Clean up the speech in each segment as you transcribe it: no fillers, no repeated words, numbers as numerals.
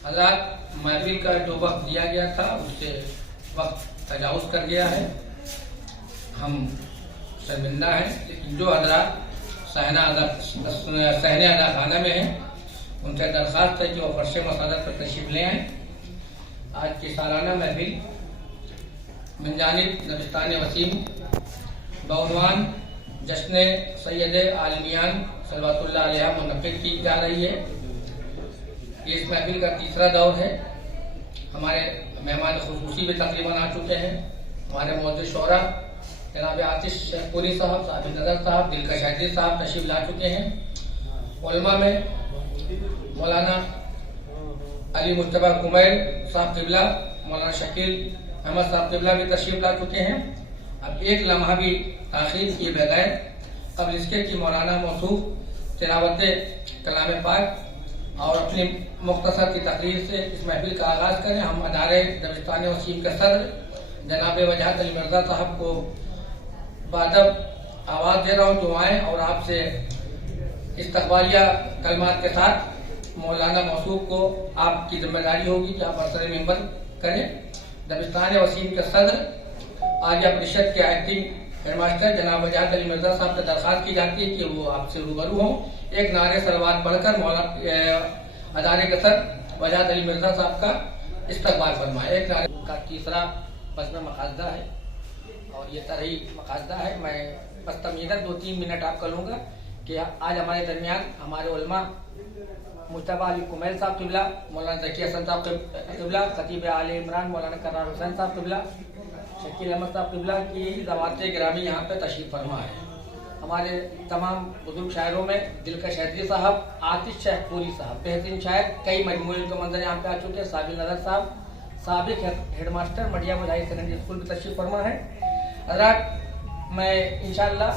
हज़रात महफिल का जो वक्त दिया गया था उससे वक्त तजावुज़ कर गया है। हम शर्मिंदा हैं, लेकिन जो हज़रात सहने अदा खाना में हैं उनसे दरख्वास्त है कि वो फर्श मसादत पर तशरीफ़ ले आएँ। आज की सालाना महफिल मिन जानिब दबिस्तान वसीम बउनवान जश्न सैयद आलमियान सल्लल्लाहु अलैहि मुनक़्क़िद की जा रही है। इस महफिल का तीसरा दौर है। हमारे मेहमान खुसूसी भी तकरीबन आ चुके हैं। हमारे मुअज़्ज़िज़ शोरा जनाब आतिश शेखपुरी साहब, साहिब नज़र साहब, दिलकश हैदरी साहब तशरीफ़ ला चुके हैं। उलमा में मौलाना अली मुस्तफा कुमैर साहब क़िबला, मौलाना शकील अहमद साहब क़िबला भी तशरीफ़ ला चुके हैं। अब एक लम्हा भी ताख़ीर किए बगैर कबल इसके कि मौलाना मौसूफ तिलावत कलाम पाक और अपनी मुख्तसर की तकरीर से इस महफिल का आगाज़ करें। हम अदारे दबिस्तान वसीम के सदर जनाब वजाहत अली मिर्ज़ा साहब को बादब आवाज़ दे रहा हूँ जो आएँ और आपसे इस्तक़बालिया कलमात के साथ मौलाना मौसूफ को आपकी जिम्मेदारी होगी कि आप असर मेंबर करें। दबिस्तान वसीम के सदर आलिया परिषद के एक्टिंग हेडमास्टर जनाब वजाहत अली मिर्ज़ा साहब से दरख्वास्त की जाती है कि वो आपसे रूबरू हों। एक नारे सलवात पढ़कर अदारे के सर वजाहत अली मिर्ज़ा साहब का इस्तकबाल फरमाए। एक नारे का तीसरा बज़्म मक़ासदा है और ये तरही मक़ासदा है। मैं बस तमीज़न 2-3 मिनट आपका लूँगा कि आज हमारे दरमियान हमारे उलमा मुस्तफा अली कुमैल साहब क़िबला, मौलाना ज़की हसन साहब क़िबला, खतीब आले इमरान मौलाना करार हुसैन साहब क़िबला, शकील अहमद साहब क़िबला की ज़वात गिरामी यहाँ पे तशरीफ़ फरमा है। हमारे तमाम बुजुर्ग शायरों में दिलकश हैदरी साहब, आतिश शेखपुरी साहब बेहतरीन शायर, कई मजमूए के मंजर यहाँ पे आ चुके हैं। साबिर नज़र साहब साबिक headmaster media high secondary school में तशरीफ़ फरमा है। हज़रात मैं इंशाअल्लाह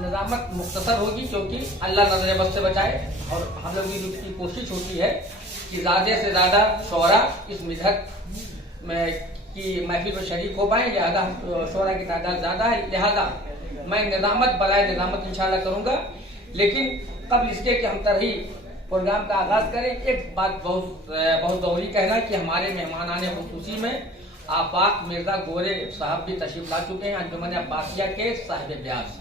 निज़ामत मुख्तसर होगी क्योंकि अल्लाह नज़र बद से बचाए और हम लोग की कोशिश होती है कि ज़्यादा से ज़्यादा शोरा इस मिज़हत में की महफिल में शरीक हो पाएँ। लिहाजा शोरा की तादाद ज़्यादा है, लिहाजा मैं निज़ामत बलाए निज़ामत इंशाअल्लाह करूँगा। लेकिन कबल इसके कि हम तरही प्रोग्राम का आगाज़ करें, एक बात बहुत ज़रूरी कहना कि हमारे मेहमानाने खुसूसी में आफाक मिर्ज़ा गोरे साहब भी तशरीफ़ ला चुके हैं, अंजुमन अब्बासिया के साहिब ब्यास।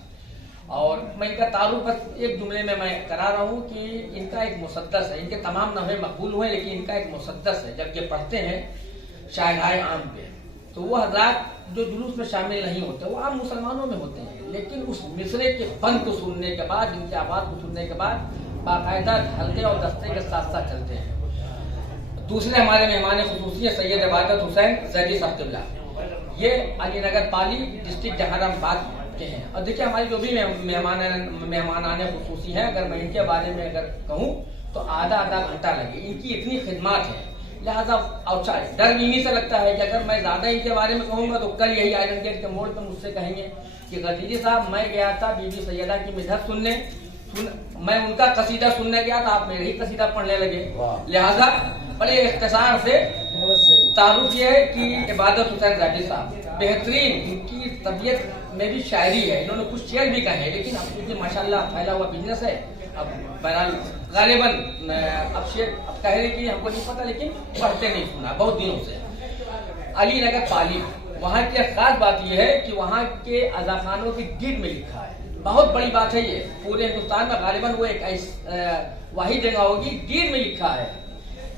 और मैं इनका तारुफ बस एक जुमले में मैं करा रहा हूँ कि इनका एक मुसद्दस है। इनके तमाम नवे मकबूल हुए लेकिन इनका एक मुसद्दस है। जब ये पढ़ते हैं शायराए आम पे तो वो हज़रात जो जुलूस में शामिल नहीं होते वो आम मुसलमानों में होते हैं, लेकिन उस मिसरे के फन को सुनने के बाद, इनकी आवाज़ को सुनने के बाद बाकायदा हल्के और दस्ते के साथ साथ चलते हैं। दूसरे हमारे मेहमान खुसूसी है सैयद इबादत हुसैन ज़ैदी साहब क़िबला, ये अली नगर पाली डिस्ट्रिक्ट जहानाबाद के हैं। और देखिए हमारी जो भी मेहमानाने खुसूसी हैं, अगर मैं इनके बारे में अगर कहूँ तो आधा घंटा लगे। इनकी इतनी खिदमत है, लिहाजा आउटसाइड डर भी इन्हीं से लगता है कि अगर मैं ज़्यादा इनके बारे में कहूँगा तो कल यही आयरन गेट के मोड़ पर मुझसे कहेंगे कि गदीजी साहब मैं गया था बीबी सैयदा की मिज़हत सुनने, मैं उनका कसीदा सुनने गया था, आप मेरे ही कसीदा पढ़ने लगे। लिहाजा बड़े इख्तिसार से तारुफ ये है कि इबादत हुसैन ज़ैदी साहब बेहतरीन, इनकी तबीयत में भी शायरी है, इन्होंने कुछ शेर भी कहे हैं, लेकिन अब क्योंकि माशाल्लाह फैला हुआ बिजनेस है, अब बहरहाल गालिबन अब शेर अब कह रहे कि हमको नहीं पता, लेकिन पढ़ते नहीं सुना बहुत दिनों से। अली नगर पाली वहाँ की खास बात यह है कि वहाँ के अज़ाखानों की गिर में लिखा है। बहुत बड़ी बात है ये, पूरे हिंदुस्तान में गालिबन वो एक वाही जगह होगी गिर में लिखा है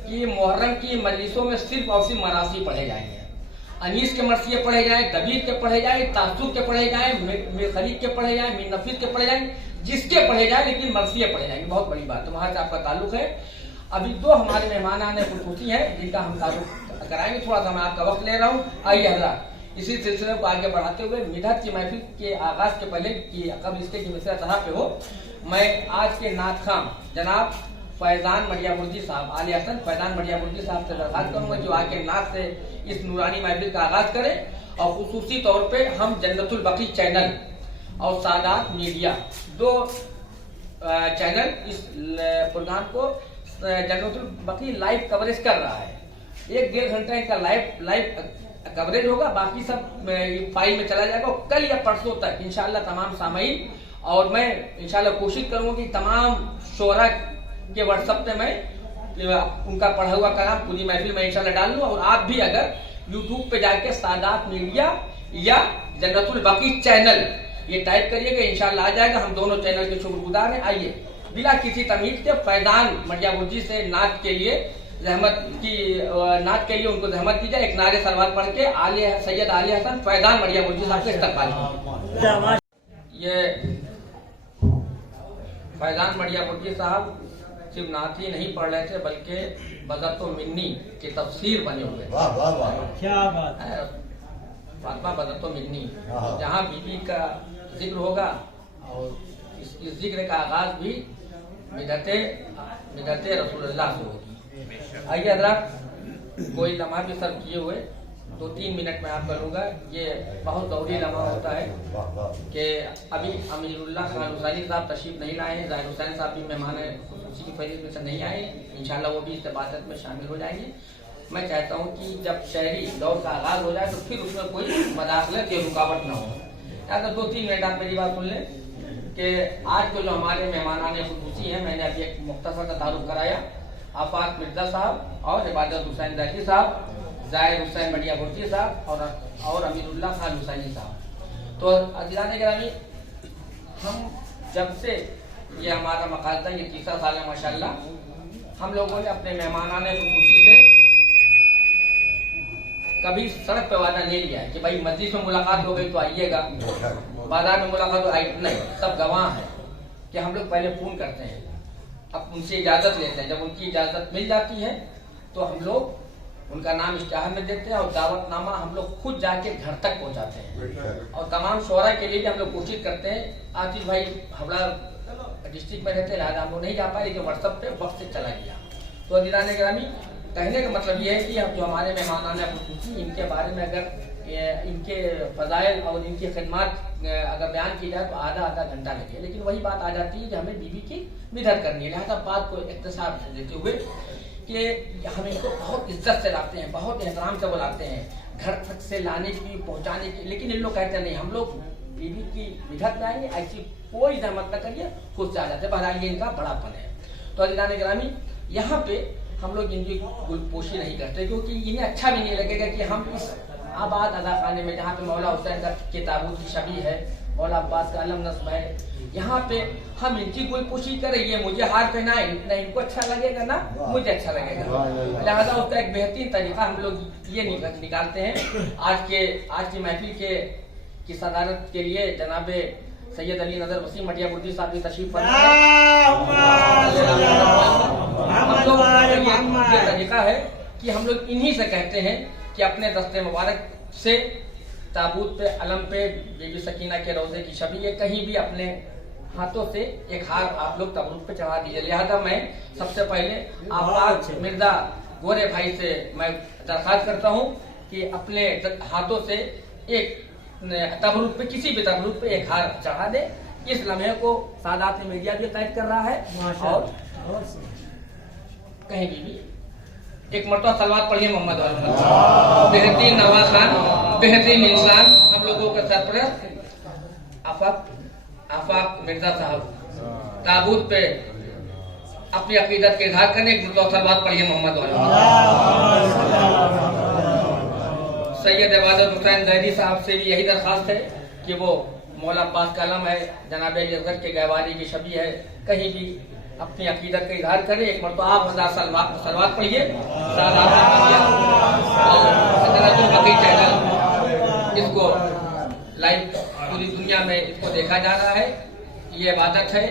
कि मुहर्रम की मजलिसों में सिर्फ और सिर्फ मरासी पढ़े जाएंगे। अनीस के मरसिए पढ़े जाएं, दबीर के पढ़े जाएं, तासुर के पढ़े जाएं, मीर खलीक के पढ़े जाएं, मीर नफीस के पढ़े जाएं, जिसके पढ़े जाएं, लेकिन मरसिए पढ़े जाएंगे। बहुत बड़ी बात है, वहाँ से आपका ताल्लुक है। अभी दो हमारे मेहमान आने खुसूसी हैं जिनका हम ताल्लुक कराएंगे। थोड़ा सा मैं आपका वक्त ले रहा हूँ। आइए हज़रात इसी सिलसिले को आगे बढ़ाते हुए मिदहत की महफिल के आगाज़ के पहले कि कब इसके की मिसरा तरह पे हो, मैं आज के नात खां जनाब फैज़ान मडिया बुर्जी साहब आली हसन फैज़ान मडिया बुर्जी साहब से दरख्वास्त करूँगा जो आके नात से इस नूरानी महफिल का आगाज़ करें। और खुसूसी तौर पे हम जन्नतुल बकी चैनल और सादात मीडिया दो चैनल इस प्रोग्राम को जन्नतुल बकी लाइव कवरेज कर रहा है। 1-1.5 घंटा इनका लाइव कवरेज होगा, बाकी सब फाइल में चला जाएगा। कल या परसों तक इंशाअल्लाह तमाम सामाईन, और मैं इंशाअल्लाह कोशिश करूँगा कि तमाम शोरा के व्हाट्सएप पे मैं उनका पढ़ा हुआ कलाम पूरी महफिल में इंशाल्लाह डाल लूँ। और आप भी अगर यूट्यूब पे जाके सादात मीडिया या जन्नतुल बकी चैनल ये टाइप करिएगा, इंशाल्लाह आ जाएगा। हम दोनों चैनल के शुक्रगुजार हैं। आइए बिना किसी तमीज के फैजान मरिया बुर्जी से नात के लिए उनको जहमत दी जाए। एक नारे सलवात पढ़ के सैयद आले हसन फैजान मरिया बुर्जी साहब से इस्तकबाल। ये फैजान मरिया बुर्जी साहब सिर्फ नात ही नहीं पढ़ रहे थे बल्कि बज़त व मिन्नी की तफसीर बने हुए। क्या बात है। फातिमा बज़त व मिन्नी, जहाँ बीबी का जिक्र होगा और इस जिक्र का आगाज भी मिदते रसूलुल्लाह से होगी। आइए हज़रात, कोई लम्हा भी सर्व किए हुए 2-3 मिनट में आप करूँगा। ये बहुत ज़रूरी लम्हा होता है कि अभी अमीरुल्लाह खान हुसैनी साहब तशरीफ नहीं लाए हैं। ज़ाहिर हुसैन साहब भी मेहमान खुसूसी की फहरिस्त में से नहीं आए, इंशाल्लाह वो भी इस इबादत में शामिल हो जाएंगे। मैं चाहता हूँ कि जब शहरी दौर का आगाज़ हो जाए तो फिर उसमें कोई मदाखलत या रुकावट ना हो। या तो 2-3 मिनट आप मेरी बात सुन लें कि आज को जो हमारे मेहमान खुसूसी हैं, मैंने अभी एक मुख्तसर का तारुफ कराया। आफाक मिर्जा साहब और इबादत हुसैन ज़ैदी साहब, ज़ाहिर हुसैन मरिया बुर्जी साहब और अमीरुल्लाह खान हुसैनी साहब। तो अज़ीज़ान गिरामी, हम जब से ये हमारा मकासदा ये तीसरा साल है माशाल्लाह, हम लोगों ने अपने मेहमान खुसूसी से कभी सड़क पे वादा नहीं लिया है कि भाई मस्जिद में मुलाकात हो गई तो आइएगा, बाजार में मुलाकात हो आई नहीं। सब गवाह है कि हम लोग पहले फ़ोन करते हैं, अब उनसे इजाज़त लेते हैं। जब उनकी इजाज़त मिल जाती है तो हम लोग उनका नाम इश्तिहार में देते हैं और दावतनामा हम लोग खुद जाके घर तक पहुंचाते हैं। और तमाम शोरा के लिए भी हम लोग कोशिश करते हैं। आतिश भाई हावड़ा डिस्ट्रिक्ट में रहते, लिहाजा हम लोग नहीं जा पाए, लेकिन व्हाट्सएप पे वक्त से चला गया। तो अज़ीज़ान गिरामी, कहने का मतलब ये है कि हम जो हमारे मेहमान खुसूसी इनके बारे में अगर इनके फ़ज़ाइल और इनकी खिदमत अगर बयान की जाए तो आधा घंटा लगे, लेकिन वही बात आ जाती है कि हमें बीबी की मिदद करनी है। लिहाजा बात को इख्तिसार देते हुए कि हम इनको बहुत इज्जत से लाते हैं, बहुत एहतराम से बुलाते हैं, घर तक से लाने की पहुँचाने की, लेकिन इन लोग कहते नहीं हम लोग बीबी की मिदद में आएंगे, ऐसी कोई जहमत न करिए, खुद से आ जाते। बहरहाल ये इनका बड़ापन है। तो अज़ीज़ान गिरामी, यहाँ पे हम लोग इनकी गुलपोशी नहीं करते, क्योंकि इन्हें अच्छा भी नहीं लगेगा कि हम इस आबाद अदा खाने में, जहाँ पे मौला हुसैन के ताबूत की छवि है, मौला अब्बास का अलम नस्ब है, यहाँ पे हम इनकी गुलपोशी करें। ये मुझे हार पहनाए, न इनको अच्छा लगेगा ना मुझे अच्छा लगेगा। लिहाजा उसका एक बेहतरीन तरीका हम लोग ये निकालते हैं। आज की महफिल की सदारत के लिए जनाबे सैयद अली नजर वसीम मटिया बुर्जी साहब की तशरीफ फरमा है। हम लोग ये तरीका है कि हम लोग इन्हीं से कहते हैं कि अपने दस्ते मुबारक से ताबूत पे, अलम पे बीबी सकीना के रोजे की छवि है, कहीं भी अपने हाथों से एक हार आप लोग ताबूत पे चढ़ा दीजिए। लिहाजा मैं सबसे पहले आफाक मिर्जा गोरे भाई से मैं दरख्वास्त करता हूँ कि अपने हाथों से एक तबरूक पे, किसी भी तबरूक पे एक हार चढ़ा दे। इस लम्हे को सादात मीडिया भी कैद कर रहा है और कहीं भी एक मरतबा सलवात पढ़िए मोहम्मद वाले। बेहतरीन नवाज खान, बेहतरीन इंसान, हम लोगों का सरपरस्त आफाक मिर्जा साहब ताबूत पे अपनी अकीदत के इजहार करने, एक मरतबा सलवात पढ़िए मोहम्मद वाले। सैयद इबादत हुसैन ज़ैदी साहब से भी यही दरख्वास्त है कि वो मौला अब्बास का अलम है, जनाब अली असगर के गहवारी की छवि है, कहीं भी अपनी अकीदत का इजहार करें। एक मरतबा आप 1000 सलवात पढ़िए। बकी चैनल इसको लाइव पूरी दुनिया में इसको देखा जा रहा है। ये इबादत है,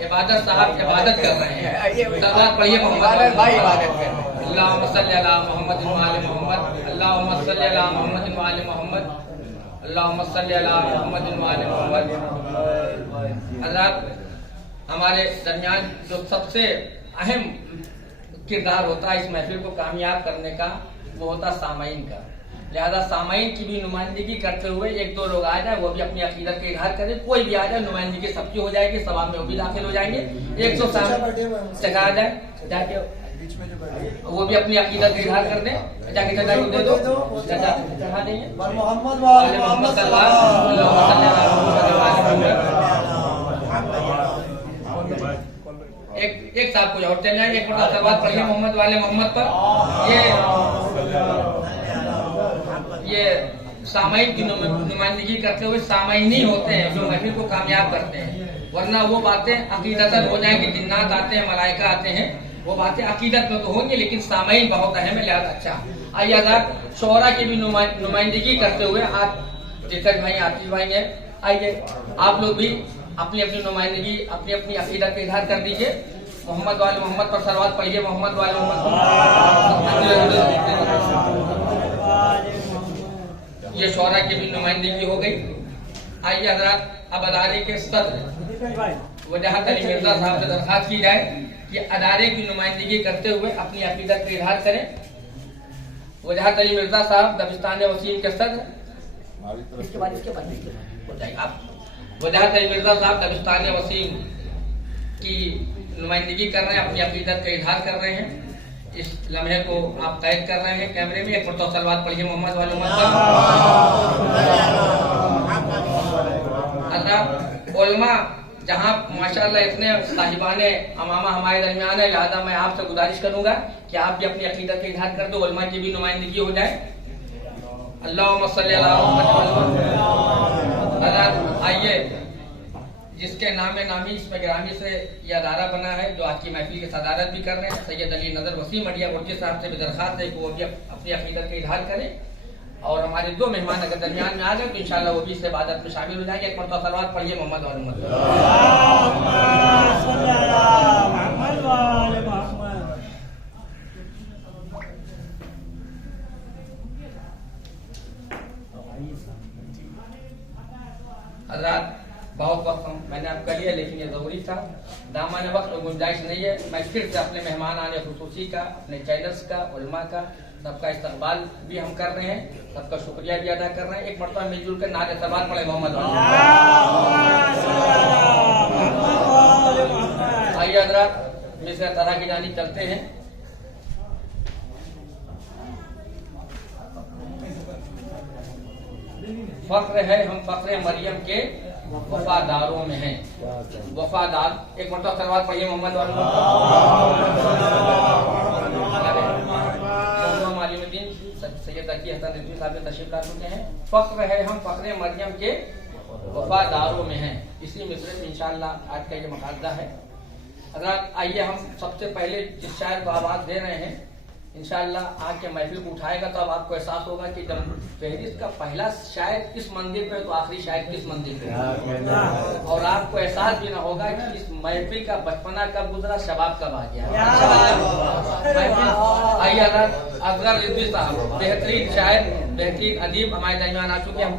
इबादत साहब इबादत कर रहे हैं। सलवात पढ़िए मोहम्मद भाई इबादत कर रहे हैं। अल्लाहुम्मा सल्ली अला मुहम्मद व आले मुहम्मद, अल्लाहुम्मा सल्ली अला मुहम्मद व आले मुहम्मद, अल्लाहुम्मा सल्ली अला मुहम्मद व आले मुहम्मद। हज़रात, हमारे दरमियान जो सबसे अहम किरदार होता है इस महफिल को कामयाब करने का, वो होता है सामाईन का। लिहाजा सामाईन की भी नुमाइंदगी करते हुए 1-2 लोग आ जाए, वो भी अपनी अकीदत का इजहार करें। कोई भी आ जाए, नुमाइंदगी सबकी हो जाएगी, सवाब में वो भी दाखिल हो जाएंगे। 100 चढ़ा जाए, जाके वो भी अपनी अकीदत का इजहार कर दें, जाके चढ़ा दे दो, चढ़ा देंगे। एक एक साहब को और चले आए, एक बड़ा सवाल पढ़िए मोहम्मद वाले मोहम्मद पर। ये सामायिक की नुमाइंदगी करते हुए सामायिक ही होते हैं जो महफिल को कामयाब करते हैं, वरना वो बातें अकीदतन हो जाएंगी, जिन्नात आते हैं, मलाइका आते हैं, वो बातें अकीदत में तो होंगी लेकिन सामायिक बहुत अहम है, लिहाजा अच्छा। आइए आजाद शोरा की भी नुमाइंदगी करते हुए आज जितने भाई आतिश भाई हैं, आइए आप लोग भी अपनी अपनी नुमाइंदगी अपनी अपनी अकीदत का इजहार कर दीजिए। मोहम्मद वाले मोहम्मद पर सलवात पढ़िए, मोहम्मद वाले मोहम्मद। ये शोरा की भी नुमाइंदगी हो गई। आइए हजरात अब अदारे के सदर वजाहत अली मिर्जा साहब से दरखास्त की जाए कि अदारे की नुमाइंदगी करते हुए अपनी अकीदत का इजहार करें। वजाहत अली मिर्जा साहब दबिस्तान वसीम के सदर। इसके बाद हो जाएगा आप। वजाहत अली मिर्जा साहब दबिस्तान वसीम की नुमाइंदगी कर रहे हैं, अपनी अकीदत का इजहार कर रहे हैं। इस लम्हे को आप कैद कर रहे हैं कैमरे में। एक मरतबा सलवात पढ़िए मोहम्मद वाले मोहम्मद। उलमा जहाँ माशाअल्लाह इतने साहिबाने अमामा हमारे दरमियान है, लिहाजा मैं आपसे गुजारिश करूंगा कि आप भी अपनी अकीदत का इजहार कर दो, उलमा की भी नुमाइंदगी हो जाए। अल्लाहुम्मा सल्ली अला मुहम्मद। आइए जिसके नामे नामी इसमें गिरामी से यह अदारा बना है, जो आज की महफिल की सदारत भी कर रहे हैं, सैयद अली नजर वसीम अडिया गुर्जी साहब से भी दरखास्त है कि वो भी अपनी अकीदत का इजहार करें। और हमारे दो मेहमान अगर दरमियान में आ गए तो इंशाअल्लाह वो भी इस इबादत में शामिल हो जाएंगे। एक मरतबा सलवात पढ़िए मोहम्मद वाले मोहम्मद। हज़रात बहुत वक्त मैंने आपका लिया लेकिन ये जरूरी था, दामन वक्त और गुंजाइश नहीं है। मैं फिर से अपने मेहमान आने खुसूसी का, अपने चैनल्स का, उलमा का, सबका इस्तकबाल भी हम कर रहे हैं, सबका शुक्रिया भी अदा कर रहे हैं। एक मरतबा मिलजुल कर नारे सवाल पड़े मोहम्मद। आइए हज़रात मिस्र तरह की जानी चलते हैं। फख्र है हम फख्र मरियम के वफादारों में हैं। वफादार एक मरतबा सलवात पढ़िए मोहम्मद वाले। सैयद अकी हसन रिजवी साहब तशरीफ ला चुके हैं। फख्र है हम फख्र मरियम के वफादारों में हैं, इसी मिसरे में इंशाअल्लाह आज का ये मकासदा है। अगर आइए हम सबसे पहले जिस शायर को आवाज दे रहे हैं इंशाअल्लाह आके महफिल को उठाएगा तो अब आपको एहसास होगा कि जब फहरिस्त का पहला शायर किस मंदिर पे तो आखिरी शायर किस मंदिर पे, और आपको एहसास भी ना होगा कि इस महफिल का बचपना कब गुजरा, शबाब कब आ गया। आइए असगर रिजवी साहब बेहतरीन शायर, बेहतरीन अदीब हमारे दरमियान आ चुके हैं,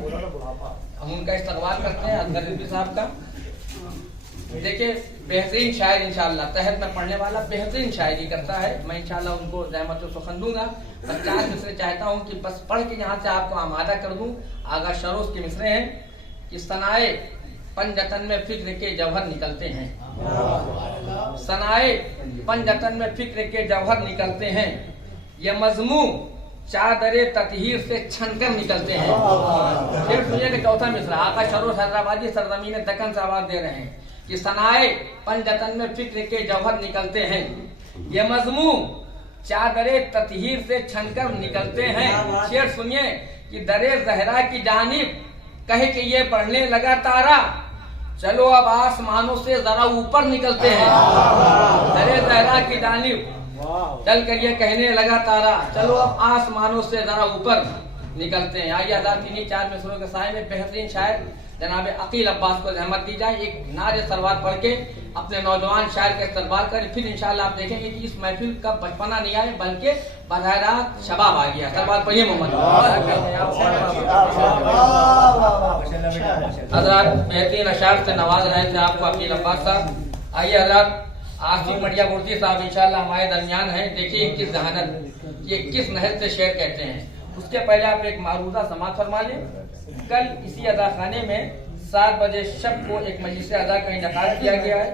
हम उनका इस्तकबाल करते हैं। असगर रिजवी साहब का देखिए बेहतरीन शायर इंशाअल्लाह तहत में पढ़ने वाला बेहतरीन शायरी करता है। मैं इंशाअल्लाह उनको रहमत सुखन दूंगा। बस 4 मिसरे चाहता हूँ कि बस पढ़ के यहाँ से आपको आमादा कर दूं। आगा शरोस के मिसरे हैं कि सनाए पंजतन में फिक्र के जौहर निकलते हैं, सनाए पंजतन में फिक्र के जौहर निकलते हैं, ये मजमू चादरे ततहीर से छनकर निकलते हैं। फिर सुनिए चौथा मिसरा आका शरोस हैदराबादी सरजमीन दक्कन से आवाज दे रहे हैं कि सनाए पंजतन में फिक्र के जौहर निकलते हैं, ये मजमू चादरे ततहीर से छनकर निकलते हैं। शेर सुनिए कि दरे जहरा की जानिब कहे कि ये बढ़ने लगा तारा, चलो अब आसमानों से जरा ऊपर निकलते हैं। दरे जहरा की जानिब चल कर ये कहने लगा तारा, चलो अब आसमानों से जरा ऊपर निकलते हैं। आइए आजाद इन्हीं 4 मिसरों के साए में बेहतरीन शायर जनाब अकील अब्बास को रहमत दी जाए। एक नारे सलवात पढ़ के अपने नौजवान शायर का इस्तकबाल करें, फिर इंशाअल्लाह आप देखेंगे कि इस महफिल का बचपना नहीं आए बल्कि बरात शबाब आ गया। सलवात पढ़िए मोहम्मद। हज़रात बेहतरीन अशार से नवाज रहे थे आपको अकील अब्बास साहब। आइए हज़रात आसिफ मडिया गुर्जी साहब इंशाअल्लाह हमारे दरमियान है। देखिए किस जहानत, ये किस नहज से शेर कहते हैं। उसके पहले आप एक मारूजा समात फरमा लें। कल इसी अदा खाने में 7 बजे शब को एक मजलिस अदा का इनकाद किया गया है।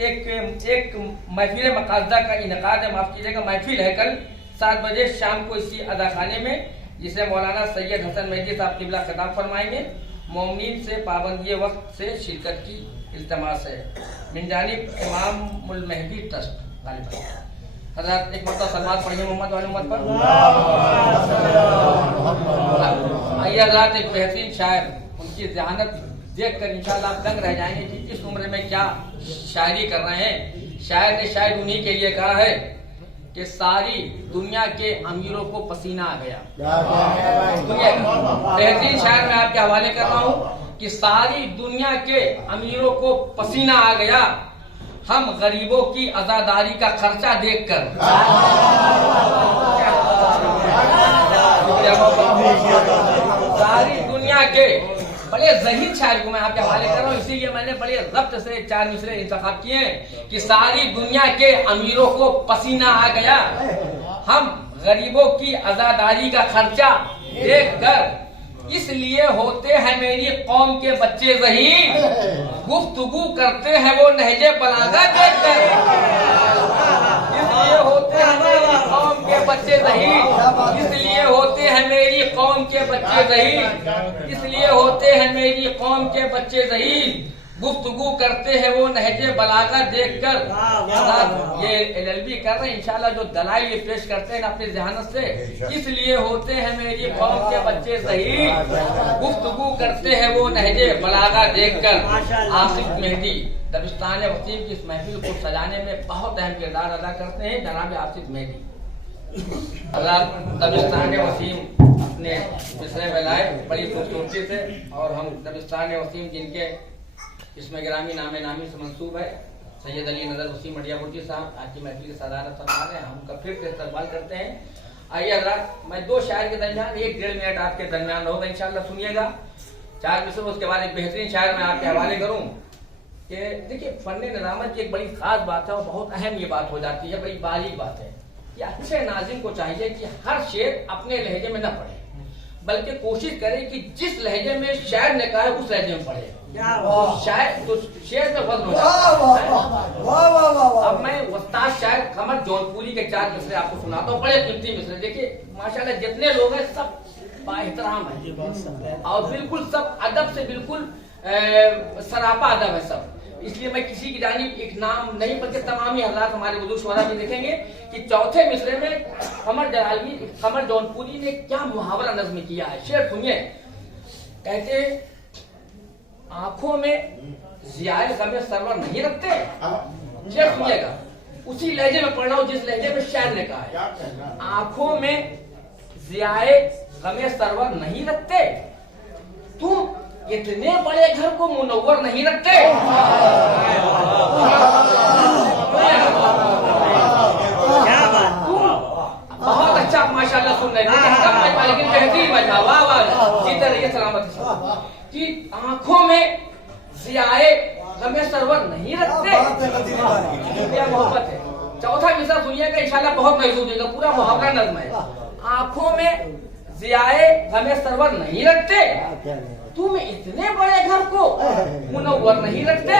एक महफिल मकासदा का इनकाद है, माफ कीजिएगा महफिल है कल 7 बजे शाम को इसी अदा खाने में, जिसे मौलाना सैयद हसन मेहदी साहब किबला खिताब फरमाएंगे। मोमिनीन से पाबंदी वक्त से शिरकत की इल्तमास है मिन जानिब इमामुल महदी ट्रस्ट गालिबन। हज़रत एक मतलब सलवात पढ़िए मोहम्मद वाले उम्मत पर। आइए हज़रत एक बेहतरीन शायर, उनकी ज़हानत देखकर इंशाअल्लाह आप दंग रह जाएंगे कि किस उम्र में क्या शायरी कर रहे हैं। शायर ने शायद उन्हीं के लिए कहा है कि सारी दुनिया के अमीरों को पसीना आ गया। बेहतरीन शायर मैं आपके हवाले कर रहा हूँ कि सारी दुनिया के अमीरों को पसीना आ गया, हम गरीबों की आजादारी का खर्चा देखकर। सारी दुनिया के बड़े ज़हीन शायर को मैं आपके हवाले कर रहा हूँ, इसीलिए मैंने बड़े ज़ब्त से 4 मिसरे इंतखाब किए कि सारी दुनिया के अमीरों को पसीना आ गया, हम गरीबों की आजादारी का खर्चा देखकर, इसलिए होते हैं मेरी कौम के बच्चे ज़हीन, गुफ्तगू करते हैं वो नहजे बलागा देखकर। इसलिए होते हैं मेरी कौम के बच्चे ज़हीन, इसलिए होते हैं मेरी कौम के बच्चे ज़हीन, इसलिए होते हैं मेरी कौम के बच्चे ज़हीन, गुफ्तगू करते हैं वो नहजे बलागा देखकर। ये LLB कर रहे हैं इंशाल्लाह, जो दलाइल ये पेश करते हैं अपनी ज़हानत से, इसलिए होते हैं मेरी कौम के बच्चे ज़हीन, गुफ्तगू करते हैं वो नहजे बलागा देखकर। आसिफ मेहदी दबिस्तान वसीम की इस महफिल को सजाने में बहुत अहम किरदार अदा करते हैं जनाब आसिफ मेहदी। दबिस्तान वसीम अपने मिसरे में लाए बड़ी खूबसूरती से, और हम दबिस्तान वसीम जिनके इसमें गिरामी नामी से मंसूब है सैयद अली नजर वसीम मडियापुरजी साहब आज की महफिल की सदारत फरमा रहे हैं, हम उनका फिर से इस्तकबाल करते हैं। आइए हज़रात, मैं 2 शायर के दरमियान 1-1.5 मिनट आपके दरमियान रहूँगा इंशाअल्लाह, सुनिएगा 4 मिसरे, उसके बाद एक बेहतरीन शायर मैं आपके हवाले करूँ कि देखिए फन्ने निज़ामत की एक बड़ी खास बात है और बहुत अहम ये बात हो जाती है, बड़ी बारीक बात है कि अच्छे नाज़िम को चाहिए कि हर शेर अपने लहजे में न पढ़े, बल्कि कोशिश करे कि जिस लहजे में शायर ने कहा है उस लहजे में पढ़े। शायर तो शेर में वज़न हो जाता है। अब मैं उस्ताद शायर कमर जौनपुरी के 4 मिसरे आपको सुनाता हूँ, बड़े कीमती मिसरे। देखिए माशाल्लाह जितने लोग हैं सब बाएहतराम है और बिल्कुल सब अदब से बिल्कुल सरापा अदब है सब, इसलिए मैं किसी की जानिब एक नाम नहीं बल्कि तमाम ही हज़रात हमारे वजूद शुरा भी देखेंगे कि चौथे मिसरे में कमर जौनपुरी ने क्या मुहावरा नज़्म किया है। शेर सुनिए, कहते आंखों में ज़ियाए गमे सरवर नहीं रखते। शेर सुनिएगा, उसी लहजे में पढ़ रहा हूँ जिस लहजे में शायर ने कहा है। आंखों में ज़ियाए गमे सरवर नहीं रखते, तुम इतने बड़े घर को मुनव्वर नहीं रखते। बहुत अच्छा माशाल्लाह सुन रहे हैं, लेकिन बेहतरीन मजा, वाह वाह, जीते रहिए सलामत कि आंखों में ज़ियाए गमे सरवर नहीं रखते, क्या मोहब्बत है। चौथा मिसरा सुनिएगा इंशाल्लाह, बहुत महसूस होगा, पूरा मुहावरा नज़्म है। आंखों में ज़ियाए गमे सरवर नहीं रखते, तुम इतने बड़े घर को मुनव्वर नहीं रखते।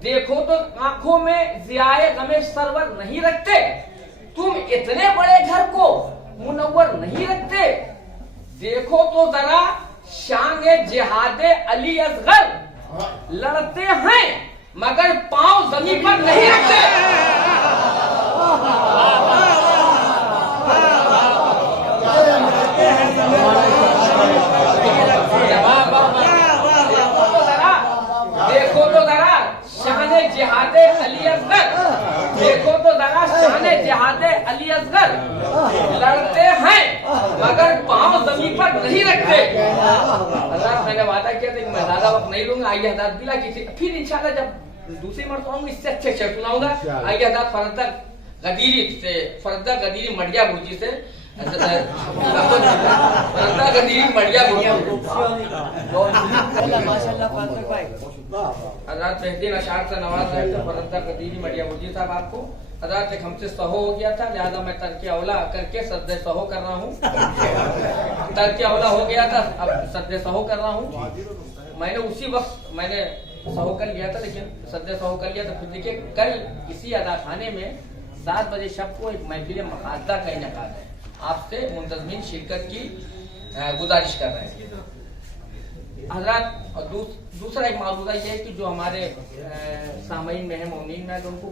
देखो तो आंखों में ज़ियाए गमे सरवर नहीं रखते, तुम इतने बड़े घर को मुनव्वर नहीं रखते। देखो तो जरा शान जिहादे अली असगर, लड़ते हैं मगर पांव जमीन पर नहीं रखते। देखो तो जरा शान जिहादे अली असगर, देखो तो जरा शान जिहादे अली असगर, लड़ते हैं मगर पांव जमीन पर नहीं रखते। हज़रात मैंने वादा किया था कि मैं ज्यादा वक्त नहीं लूंगा। आइए हज़रात बिला किसी फिर इंशाल्लाह जब दूसरी मरतबा आऊंगा इससे अच्छे शेर सुनाऊंगा। आइए हज़रात फरदा गदीरी मडिया भुजी से हज़रात बेहतरीन अशार से नवाज रहे थे फरदा गदीरी मडिया भुजी साहब। आपको हज़रात एक हमसे सहो हो गया था, लिहाजा मैं तर्क औला करके सद्दे सहो कर रहा हूँ। तर्क औला हो गया था, अब सद्दे सहो कर रहा हूँ। मैंने उसी वक्त मैंने सहो कर लिया था, लेकिन सद्दे सहो कर लिया था। फिर देखिए कल इसी अदाखाने में 7 बजे शब को एक महफिल मकासदा का इनेकाद है, आपसे मुंतज़मीन शिरकत की गुजारिश कर रहे हैं। हजरत और दूसरा एक मामला ये है कि जो हमारे सामईन में है मोमिन में, तो उनको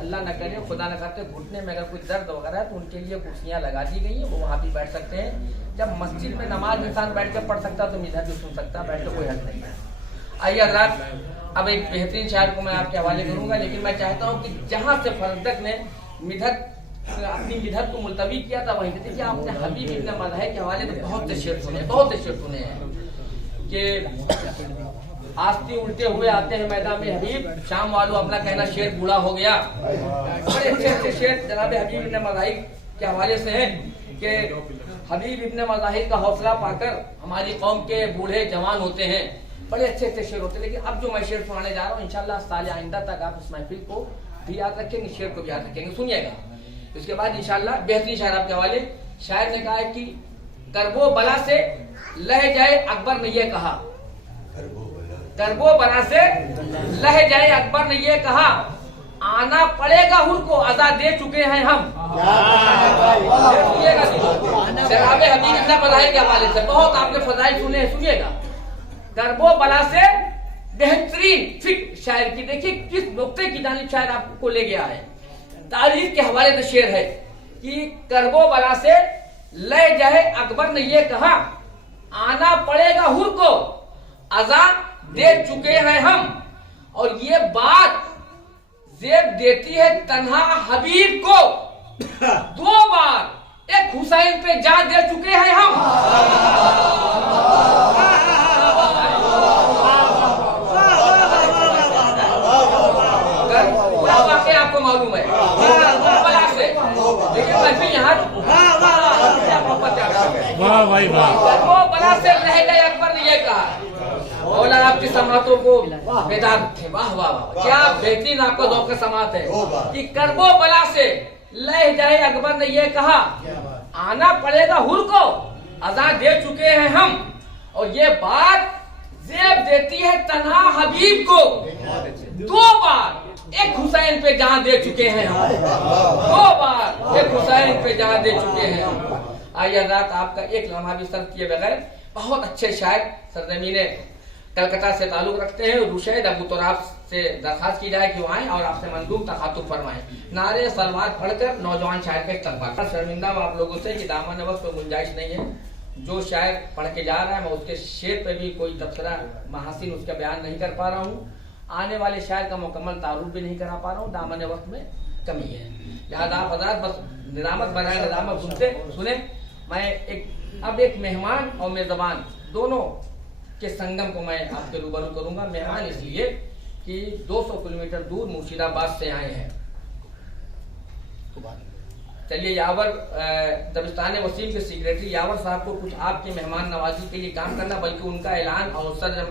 अल्लाह न करे खुदा न करते घुटने में अगर कोई दर्द वगैरह है तो उनके लिए कुर्सियाँ लगा दी गई हैं, वो वहाँ भी बैठ सकते हैं। जब मस्जिद में नमाज इंसान बैठ कर पढ़ सकता तो इधर भी सुन सकता, बैठ कर कोई हद नहीं है। आइए हजरत, अब एक बेहतरीन शायर को मैं आपके हवाले करूँगा, लेकिन मैं चाहता हूँ कि जहाँ से फरदक ने अपनी मिधत को मुलतवी किया था वहीं देखिए आपने हबीब इब्न मज़ाहिर के हवाले से बहुत से शेर सुने हैं कि आस्ती उल्टे हुए आते हैं मैदान में हबीब, शाम वालों अपना कहना शेर बूढ़ा हो गया। बड़े अच्छे शेर जनाब हबीब इब्न मज़ाहिर के हवाले से है कि हबीब इब्न मज़ाहिर का हौसला पाकर हमारी कौम के बूढ़े जवान होते हैं। बड़े अच्छे शेर होते हैं। लेकिन अब जो मैं शेर सुनाने जा रहा हूँ इंशाअल्लाह साल आइंदा तक आप इस महफिल को भी याद रखेंगे, शेर को भी याद रखेंगे, सुनिएगा। उसके बाद इंशाअल्लाह बेहतरीन शायर आपके हवाले। शायर ने कहा है कि करबो बला से लह जाए अकबर ने ये कहा, करबो बला से लह जाए अकबर ने ये कहा, आना पड़ेगा हुर को अदा दे चुके हैं हम। जनाब हबीब इब्न मज़ाहिर के हवाले से बहुत आपने फजाइल सुने हैं, सुनिएगा। करबो बला से बेहतरीन फिक्र शायर की, देखिए किस नुक्ते की जानिब शायर आपको ले गया है। तारीख के हवाले से शेर है कि करबो बला से ले जाए अकबर ने ये कहा, आना पड़ेगा हुर को अज़ा दे चुके हैं हम। और ये बात जेब देती है तन्हा हबीब को, 2 बार एक हुसैन पे जा दे चुके हैं हम। पूरा वाकया आपको मालूम है। देखिए महफिल यहाँ भाई बला से रह गए अकबर ने ये कहा। मौला आपकी समातों को बेदाग थे, वाह वाह वाह, क्या बेहतरीन आपका ज़ौक़ समात है कि करबो बला से लह जाए अकबर ने ये कहा, आना पड़ेगा हुर को अज़ा दे चुके हैं हम। और ये बात जेब देती है तन्हा हबीब को, 2 बार एक हुसैन पे जहां दे चुके हैं हम, 2 बार एक हुसैन पे जहां दे चुके हैं हम। आइए रात आपका एक लम्हा भी सर्व किए बगैर बहुत अच्छे शायर सरजमीने कलकत्ता से ताल्लुक रखते हैं। रुशैद अबू तुराब से दरखास्त की जाए कि वो आए और आपसे मंजूम तखातुब फरमाएं। नारे सलवात पढ़कर नौजवान शायर का इस्तकबाल। शर्मिंदा हूं आप लोगों से कि दामन वक्त में गुंजाइश नहीं है। जो शायर पढ़ के जा रहा है मैं उसके शेर पे भी कोई तबसरा महासिन उसका बयान नहीं कर पा रहा हूँ। आने वाले शायर का मुकम्मल तारुफ भी नहीं करा पा रहा हूँ, दामन वक्त में कमी है। लिहाजा आप हज़रात बस निज़ामत बनाए, निज़ामत सुने। मैं एक मेहमान और मेज़बान दोनों के संगम को मैं आपके रूबरू करूंगा। मेहमान इसलिए कि 200 किलोमीटर दूर मुर्शिदाबाद से आए हैं। चलिए यावर दबिस्तान वसीम के सेक्रेटरी यावर साहब को कुछ आपकी मेहमान नवाजी के लिए काम करना, बल्कि उनका ऐलान और सदर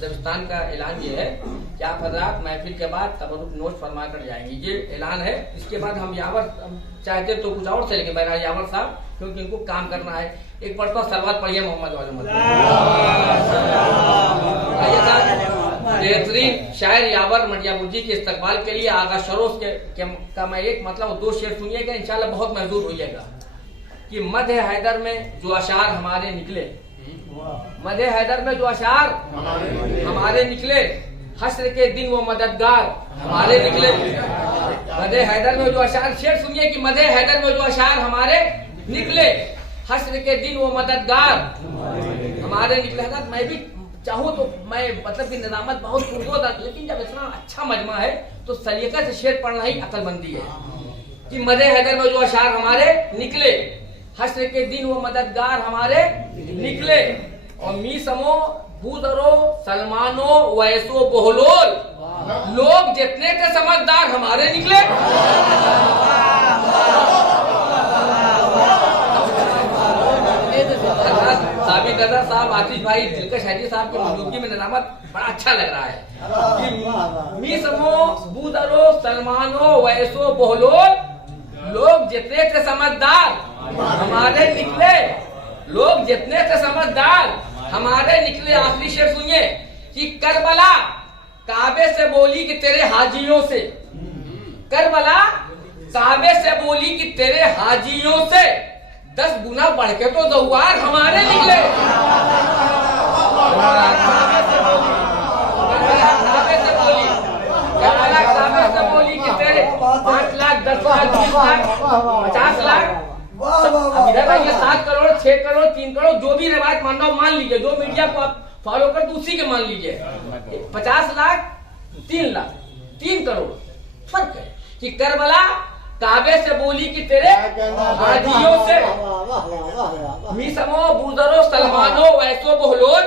दबिस्तान का ऐलान ये है कि आप हजरात महफिल के बाद तबरुक नोट फरमा कर जाएंगे, ये ऐलान है। इसके बाद हम यावर चाहते तो कुछ और चलेंगे बहरहाल यावर साहब, क्योंकि इनको काम करना है। एक पढ़ता सलवात पढ़िए मोहम्मद बेहतरीन शायर यावर मंडियाबुर्जी के इस्तकबाल के लिए आगा शरोस का मैं एक मतलब 2 शेर सुनिएगा, इंशाल्लाह बहुत महजूर होइएगा। कि मध्य हैदर में जो अशार हमारे निकले, मध्य हैदर में जो अशार हमारे निकले, हश्र के दिन वो मददगार हमारे निकले। मध्य हैदर में जो अशार, शेर सुनिए कि मध्य हैदर में जो अशार हमारे निकले, हश्र के दिन वो मददगार हमारे निकले। मैं भी चाहूँ तो मैं मतलब की निजामत बहुत पुरजोर, लेकिन जब इतना अच्छा मजमा है तो सलीका से शेर पढ़ना ही अक्लमंदी है। कि मदे हैदर में जो अशार हमारे निकले, हश्र के दिन वो मददगार हमारे निकले। और मीसमो बूदरो सलमानो वैसो बोहलोल, लोग जितने थे समझदार हमारे निकले। साबित नजर साहब, आतिश भाई, दिलकश हैजी साहब की मौजूदगी में निजामत बड़ा अच्छा लग रहा है। कि मीसमो बूदरो सलमानो वैसो बोहलोल, लोग जितने थे समझदार हमारे निकले, लोग जितने थे समझदार हमारे निकले। आखिरी शेर सुनिए कि करबला काबे से बोली कि तेरे हाजियों से, करबला काबे से बोली कि तेरे हाजियों से 10 गुना बढ़ के तो जवार हमारे निकले। बोली कि तेरे 5 लाख 10 लाख 20 लाख 50 लाख अब इधर आइए 7 करोड़ 6 करोड़ 3 करोड़ जो भी रिवायत मान लो मान लीजिए, जो मीडिया को आप फॉलो कर तो उसी के मान लीजिए। 50 लाख 3 लाख 3 करोड़ फर्क है कि करबला काबे से बोली कि तेरे हाजियों से मीसमो बुजरो सलमानो वैसो बहलोल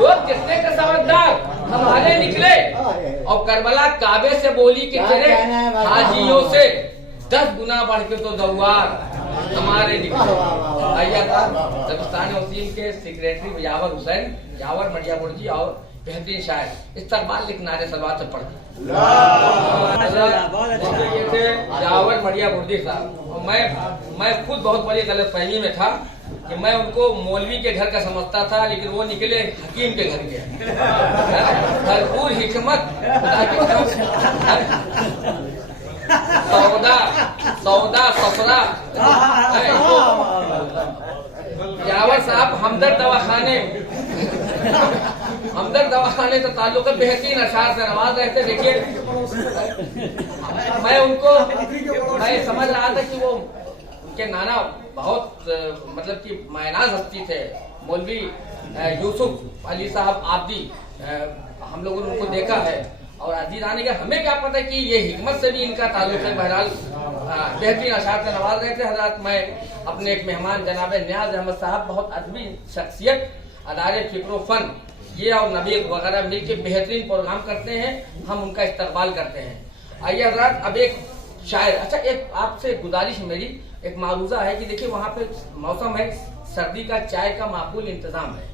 लोग किसने के समझदार हमारे निकले, और करबला काबे से बोली कि तेरे हाजियों से 10 गुना बढ़ के तो दौवार हमारे निकले। आइया था दबिस्तान वसीम के सेक्रेटरी यावर हुसैन यावर मटियापुर जी और बेहतरीन शायर इस्तकबाल लिखनारे सलवात से पढ़ते ये थे यावर मटियापुर साहब। और मैं खुद बहुत बड़ी गलतफहमी में था कि मैं उनको मौलवी के घर का समझता था, लेकिन वो निकले हकीम के घर के। भरपूर हिकमत सौदा सफरा यावर साहब हमदर्द दवाखाने से ताल्लुक बेहतरीन अशार से नवाज रहे थे। देखिए मैं समझ रहा था कि वो उनके नाना बहुत मतलब कि मायनाज हस्ती थे, मौलवी यूसुफ अली साहब आब्दी। हम लोगों ने उनको देखा है और अजीरानी का हमें क्या पता कि ये हिकमत से भी इनका ताल्लुक है। बहरहाल बेहतरीन अशार से नवाज रहे थे हजरत। मैं अपने एक मेहमान जनाब न्याज अहमद साहब, बहुत अदबी शख्सियत, अदारे फिक्र फन ये और नबी वगैरह मिल के बेहतरीन प्रोग्राम करते हैं, हम उनका इस्तकबाल करते हैं। आइए हजरत अब एक शायर, अच्छा एक आपसे गुजारिश मेरी एक मारूजा है कि देखिए वहाँ पे मौसम है सर्दी का, चाय का माकूल इंतजाम है,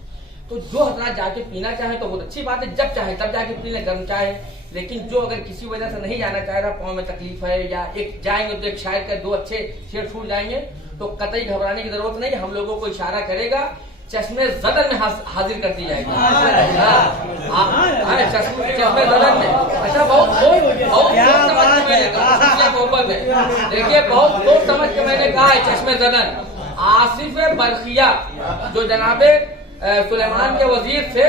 तो जो हजरात जाके पीना चाहे तो बहुत अच्छी बात है, जब चाहे तब जाके पी लें गर्म चाय। लेकिन जो अगर किसी वजह से नहीं जाना चाह रहा, पाँव में तकलीफ है या एक जाएंगे तो एक शायर का 2 अच्छे शेर छूट जाएंगे, तो कतई घबराने की जरूरत नहीं। हम लोगों को इशारा करेगा, चश्मे ज़दन में हाजिर कर दी जाएगी। चश्मे ज़दन में। अच्छा बहुत देखिए बहुत सोच समझ के मैंने कहा है चश्मे ज़दन। आसिफ बरखिया जो जनाबे सुलेमान के वजीर थे,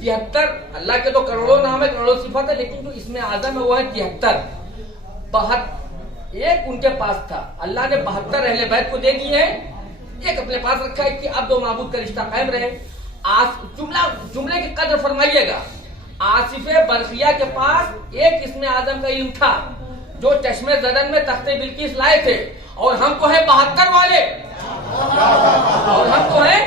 73 अल्लाह के तो करोड़ों नाम है, करोड़ों सिफत है, लेकिन जो इसमें आजम है वो है 73। एक उनके पास था, अल्लाह ने 72 अहले बैत को दे दिए हैं, एक अपने पास रखा है कि अब 2 माबूद का रिश्ता कायम रहे। जुमले की कदर फरमाइएगा। आसिफ बरखिया के पास एक इसमें आजम का इल्म था जो चश्मे ज़दन में तख्ते बिल्किस लाए थे, और हमको है 72 वाले, और हमको है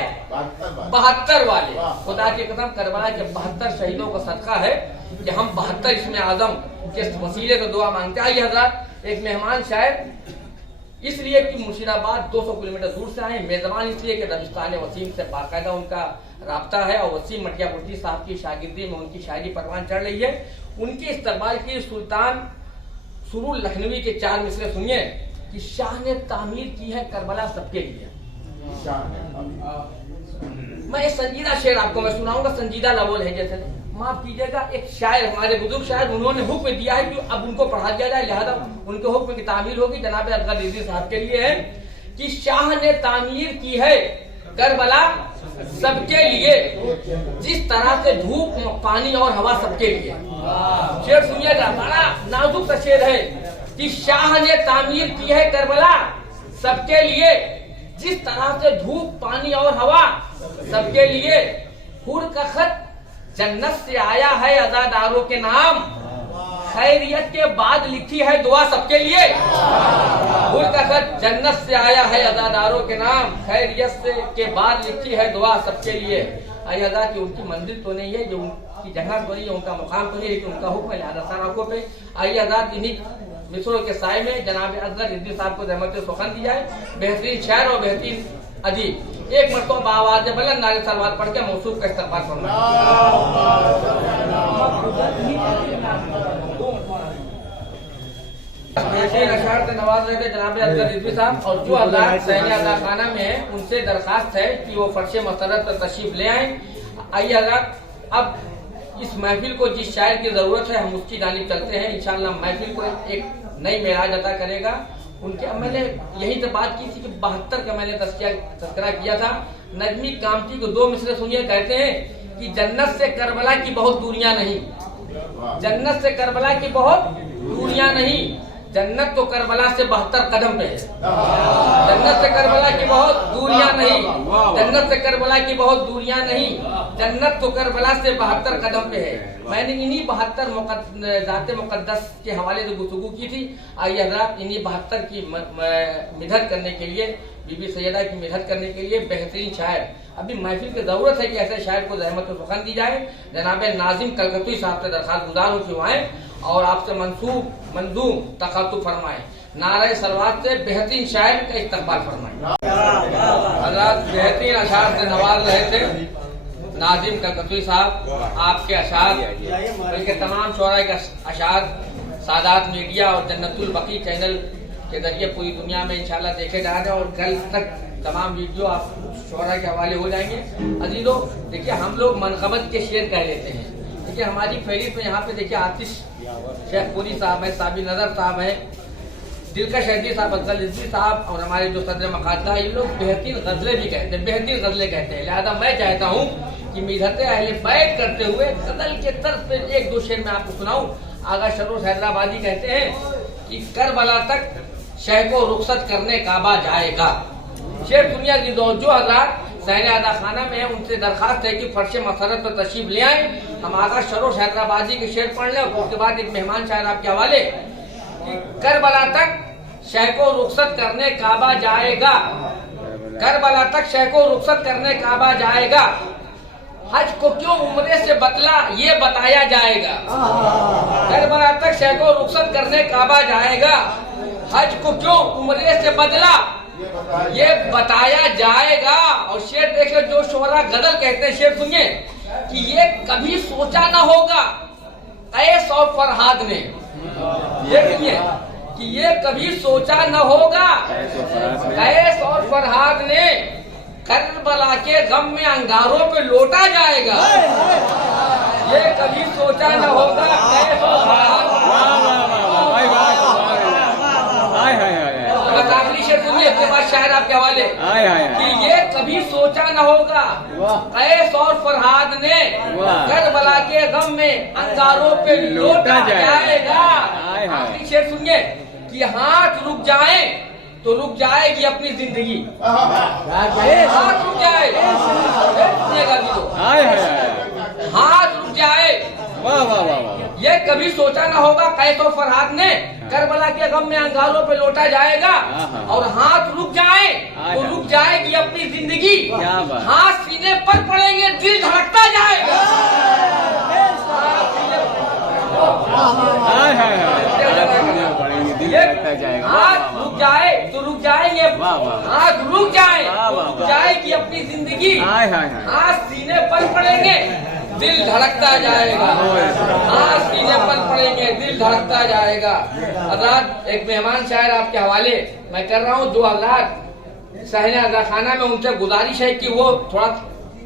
72 वाले। खुदा की कसम करबला के 72 शहीदों का सदका है कि हम 72 इसमें आजम के वसीले से दुआ मांगते हैं। आइए हजरत एक मेहमान शायर इसलिए कि मुर्शिदाबाद 200 किलोमीटर दूर से आए, मेजबान इसलिए कि दबिस्तान वसीम से बाकायदा उनका राब्ता है और वसीम मटियापुर साहब की शागिर्दी में उनकी शायरी परवान चढ़ रही है। उनके इस्तकबाल की सुल्तान सुरूर लखनवी के 4 मिसरे सुनिए कि शाह ने तामीर की है करबला सबके लिए। मैं एक संजीदा शेर आपको मैं सुनाऊंगा, संजीदा लबोल है जैसे, माफ कीजिएगा, एक शायर हमारे बुजुर्ग शायर उन्होंने हुक्म दिया है कि अब उनको पढ़ा दिया जाए, लिहाजा उनके हुक्म की तामीर होगी। जनाब असगर रिजवी साहब के लिए है कि शाह ने तामीर की है करबला सबके लिए, जिस तरह से धूप पानी और हवा सबके लिए। शेर सुनिएगा, बड़ा नाजुक सा शेर है कि शाह ने तामीर की है करबला सबके लिए, जिस तरह से धूप पानी और हवा सबके लिए। हुर का खत जन्नत से आया है अज़ादारों के नाम, खैरियत के बाद लिखी है दुआ सबके लिए। हुर का खत जन्नत से आया है अज़ादारों के नाम, खैरियत के बाद लिखी है दुआ सबके लिए। अदा की उनकी मंजिल तो नहीं है, जो उनकी जगह तो नहीं है, उनका मुकाम तो नहीं है, लेकिन उनका हुक्म है, लिहाजा सारा आंखों पे। आइए आजाद इन्हीं मिसरों के साय में जनाब असगर रिजवी साहब को रहमत सुखन दिया है। बेहतरीन शायर और बेहतरीन अदीब एक मरतबा आवाज़ बुलंद नारे सलवात पढ़ के मौसूफ का इस्तकबाल करना। अशार से नवाज रहे थे जनाब असगर रिजवी साहब, और जो आजाद सैनी अदा खाना में है उनसे दरखास्त है कि वो फर्श मसरत पर तशरीफ ले आए। आइए आजाद अब इस महफिल को जिस शायर की जरूरत है हम उसकी जानिब चलते हैं। इंशाअल्लाह महफिल को एक नई मेराज अता करेगा। उनके मैंने यही तो बात की थी कि 72 का मैंने तस्करा किया था। नजमी कामती को 2 मिसरे सुनिए, कहते हैं कि जन्नत से करबला की बहुत दूरियां नहीं, जन्नत से करबला की बहुत दूरियां नहीं, जन्नत तो करबला से 72 कदम पे है। जन्नत से करबला की बहुत दूरियां नहीं, जन्नत से करबला की बहुत दूरियां नहीं, जन्नत तो करबला से 72 कदम पे है। मैंने इन्हीं 72 ज़ाते मुक़द्दस के हवाले से गुफ्तगू की थी। आइए हज़रात, इन्हीं 72 की मिदहत करने के लिए, बीबी सैयदा की मिदहत करने के लिए बेहतरीन शायर, अभी महफिल की ज़रूरत है कि ऐसे शायर को ज़हमत व सुखन दी जाए। जनाब नाजिम कलकत्ती साहब से दरखास्त गुजार हो कि आए और आपसे मंजूम तखातुब फरमाए, नारे सलवात से बेहतरीन शायर का इस्तकबाल फरमाए। हज़रात बेहतरीन अशार से नवाज रहे थे नाजिम कलकत्ती साहब। आपके अशार बल्कि तमाम शोरा के अशार सादात मीडिया और जन्नतुल बकी चैनल के जरिए पूरी दुनिया में इंशाल्लाह देखे जा रहे हैं और कल तक तमाम वीडियो आप शोरा के हवाले हो जाएंगे। अजीजों, देखिए हम लोग मनक़बत के शेर कह लेते हैं। देखिए हमारी फहरिस्त में यहाँ पे देखिए आतिश शेखपुरी साहब है, साबिर नजर साहब है, दिलकश हैदी साहब, अफजल रिजवी साहब और हमारे जो सदर मकातला, ये लोग बेहतरीन गजलें भी कहते हैं, बेहतरीन गजलें कहते हैं। लिहाजा मैं चाहता हूँ कि मिदहत अहले बैत करते हुए गजल के तर्ज पे एक दो शेर मैं आपको सुनाऊं। आगा शरोस हैदराबादी कहते हैं कि करबला तक शह को रुखसत करने काबा जाएगा। शेर दुनिया की जो हजरात सहने आदा खाना में है, उनसे दरखास्त है कि फर्श मसरत पर तशरीफ ले आए। हम आगा शरोस हैदराबादी के शेर पढ़ लें और उसके बाद एक मेहमान शायर आपके हवाले कि करबला तक शह को रुखसत करने काबा जाएगा, करबला तक शह को रुखसत करने काबा जाएगा, हज को क्यों उम्रे से बतला ये बताया जाएगा। करबला तक शह को रुखसत करने काबा जाएगा, हज को क्यों उम्रे से बदला ये बताया जाएगा। और शेर देखिए, जो शोरा गजल कहते हैं, शेर सुनिए कि ये कभी सोचा न होगा कैस और फरहाद ने, देखिए कि ये कभी सोचा न होगा कैस और फरहाद ने, करबला के गम में अंगारों पे लौटा जाएगा। ये कभी सोचा न होगा कैस और फरहाद। आखिरी शेर सुनिए, इसके बाद शायर आपके हवाले कि ये कभी सोचा न होगा कैस और फरहाद ने, करबला के गम में अंगारों पे लौटा जाएगा। आखिरी शेर सुनिए कि हाथ रुक जाए तो रुक जाएगी अपनी जिंदगी, हाथ रुक जाए, सुनिएगा भी तो, हाथ रुक जाए, ये कभी सोचा ना होगा कैस और फरहाद ने, करबला के गम में अंगारों पे लौटा जाएगा। और हाथ रुक जाए तो रुक जाएगी अपनी जिंदगी, हाथ सीने पर पड़ेंगे दिल धड़कता जाएगा। हाथ रुक जाए तो रुक जाएंगे, हाथ रुक जाएगी अपनी जिंदगी, हाथ सीने पर पड़ेंगे दिल धड़कता जाएगा, हाथ सीने पर पड़ेंगे दिल धड़कता जाएगा। हज़रात, एक मेहमान शायर आपके हवाले मैं कर रहा हूँ। जो हज़रात सहने आदा खाना में, उनसे गुजारिश है कि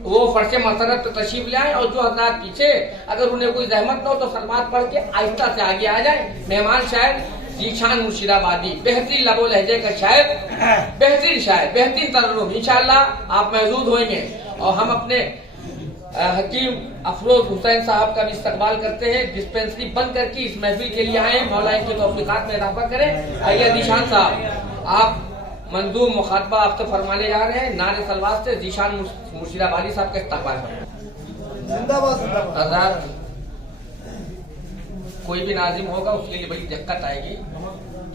वो फर्श मसरत तो तशरीफ ले आए और जो हज़रात पीछे अगर उन्हें कोई जहमत न हो तो सलमात पढ़ के आहिस्ता से आगे आ जाए। मेहमान शायर जीशान मुर्शिदाबादी, बेहतरीन लबो लहजे का शायर, बेहतरीन शायर, बेहतरीन तरन्नुम, इंशाअल्लाह आप महजूद होंगे। और हम अपने हकीम अफरोज हुसैन साहब का भी इस्तकबाल करते हैं, डिस्पेंसरी बंद करके इस महफिल के लिए आए। मौला इनकी तौफीकात में इजाफा करें। आइए जीशान साहब, आप मंजूम मुखातबा आपसे फरमाने जा रहे हैं। नारे सलवात से जीशान मुर्शिदाबादी साहब का इस्तकबाल करें। कोई भी नाजिम होगा उसके लिए बड़ी दिक्कत आएगी।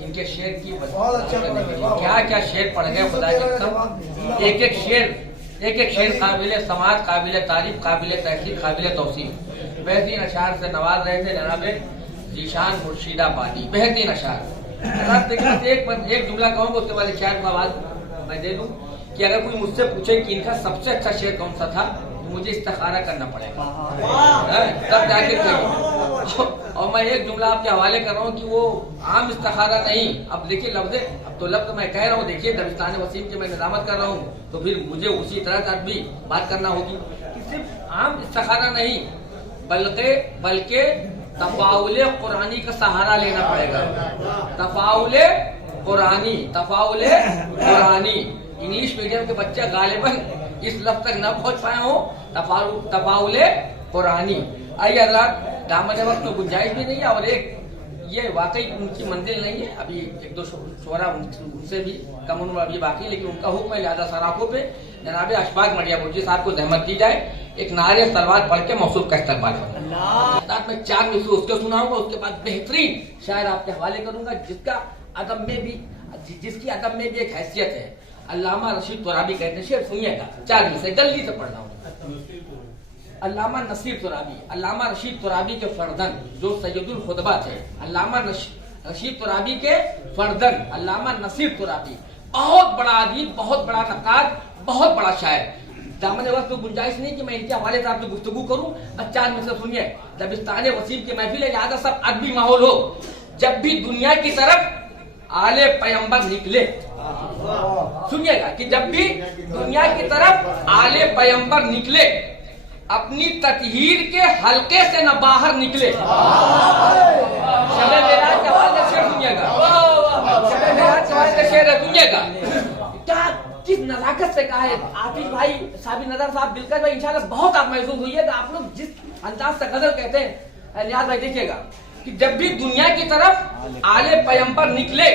इनके शेर की क्या क्या शेर पढ़ गए खुदा की कसम। एक एक शेर काबिल समाज, काबिल तारीफ, काबिल तहकीक, काबिल तौसीफ। बेहतरीन अशार से नवाज रहे थे जनाब जीशान मुर्शिदाबादी, बेहतरीन अशार। एक जुमला कहूँगा, उसके बाद शायर को आवाज मैं दे दूं कि अगर कोई मुझसे पूछे कि इनका सबसे अच्छा शेर कौन सा था तो मुझे इस्तिखारा करना पड़ेगा, तब जाके कहिए। और मैं एक जुमला आपके हवाले कर रहा हूँ कि वो आम इस्तिखारा नहीं। अब देखिए लफ्ज़, अब तो लफ्ज़ मैं कह रहा हूँ, देखिए दबिस्तान वसीम की मैं निजामत कर रहा हूँ तो फिर मुझे उसी तरह तक भी बात करना होगी कि सिर्फ आम इस्तिखारा नहीं बल्कि तफाउल कुरानी का सहारा लेना पड़ेगा। तफाउल कुरानी, तफाउले कुरानी। इंग्लिश मीडियम के बच्चे गालिबन इस लफ्ज तक न पहुंच पाए हो, तफाउले कुरानी। आइए हज़रात, दामन वक्त तो गुंजाइश भी नहीं है और एक ये वाकई उनकी मंजिल नहीं है। अभी एक दो शोरा उनसे भी कम उम्र अभी बाकी, लेकिन उनका हुक्म है लिहाजा सराखों पे जनाब अशफाक मरिया बुर्जी साहब को जहमत दी जाए, एक नारे सलवात पढ़ के मौसूल का इस्तेमाल करूंगा। मैं 4 मिसरे उसके सुनाऊंगा, उसके बाद बेहतरीन शायर आपके हवाले करूंगा जिसका अदब में भी, जिसकी अदब में भी एक हैसियत है। अल्लामा रशीद तुराबी कहते हैं, शेर सुनिएगा, 4 मिसरे जल्दी से पढ़ना होगा। अल्लामा नसीर तुराबी, अल्लामा रशीद तुराबी के फर्दन जो सैयदुल खुतबा थे, अल्लामा रशीद तुराबी के फर्दन अल्लामा नसीर तुराबी, बहुत बड़ा अदीब, बहुत बड़ा नक्काद, बहुत बड़ा शायर। दामन वक्त तो गुंजाइश नहीं कि मैं इनके हवाले से आपसे गुफ्तगू करूं। 4 में से सुनिए, दबिस्तान वसीम की महफिल है, लिहाजा सब अदबी माहौल हो। जब भी दुनिया की तरफ आले पैगंबर निकले, सुनिएगा कि जब भी दुनिया की तरफ आले पैगंबर निकले, अपनी ततहीर के हल्के से न बाहर निकले। शबे मेराज के हवाले से शेर सुनिएगा, शबे मेराज के हवाले से शेर है, सुनिएगा क्या किस नजाकत से कहा है आतिश भाई, साबिर नजर साहब, दिलकश भाई, इंशाल्लाह बहुत आप महसूस हुइएगा। आप लोग जिस अंदाज से गजल कहते हैं लिहाज भाई, देखिएगा कि जब भी दुनिया की तरफ आले पैगंबर निकले,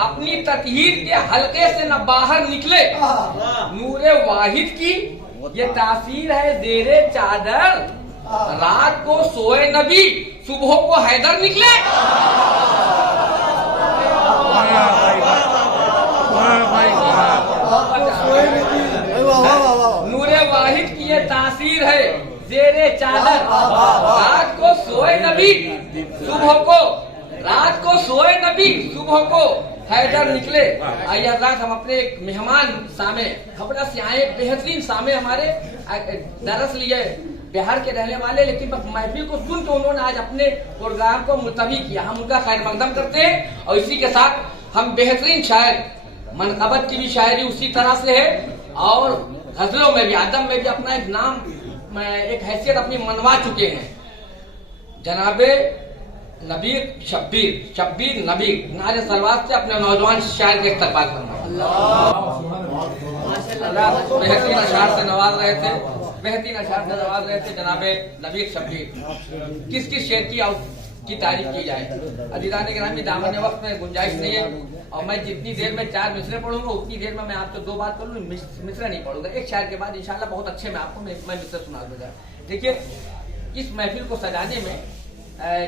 अपनी ततहीर के हल्के से न बाहर निकले, नूरे वाहिद की ये तासीर है ज़ेरे चादर, रात को सोए नबी, सुबह को हैदर निकले। नूरे वाहिद की ये तासीर है ज़ेरे चादर, रात को सोए नबी, सुबह को, रात को सोए नबी, सुबह को हैदर निकले। आइए हज़रात, हम अपने एक मेहमान सामे खबरा से आए, बेहतरीन सामे हमारे दरस लिए बिहार के रहने वाले, लेकिन बस महफिल को सुन के उन्होंने आज अपने प्रोग्राम को मुलतवी किया। हम उनका खैर मकदम करते हैं और इसी के साथ हम बेहतरीन शायर, मनकबत की भी शायरी उसी तरह से है और गजलों में भी, अदब में भी अपना एक नाम, एक हैसियत अपनी मनवा चुके हैं। जनाबे नबीर शब्बीर नबीर नारे सलवात से अपने नौजवान शायर के इस्तकबाल करना। बेहतरीन अशार से नवाज रहे थे, बेहतरीन अशार से नवाज रहे थे जनाबे नबीर शब्बीर। किस किस शेर की तारीफ की जाए। अजीज़ान गिरामी, दामन वक्त में गुंजाइश नहीं है और मैं जितनी देर में 4 मिसरे पढ़ूंगा उतनी देर में मैं आपको 2 बात कर लूँ, मिसरा नहीं पढ़ूंगा। एक शायर के बाद इंशाल्लाह बहुत अच्छे में आपको मैं मिसरा सुना दूंगा। देखिए, इस महफिल को सजाने में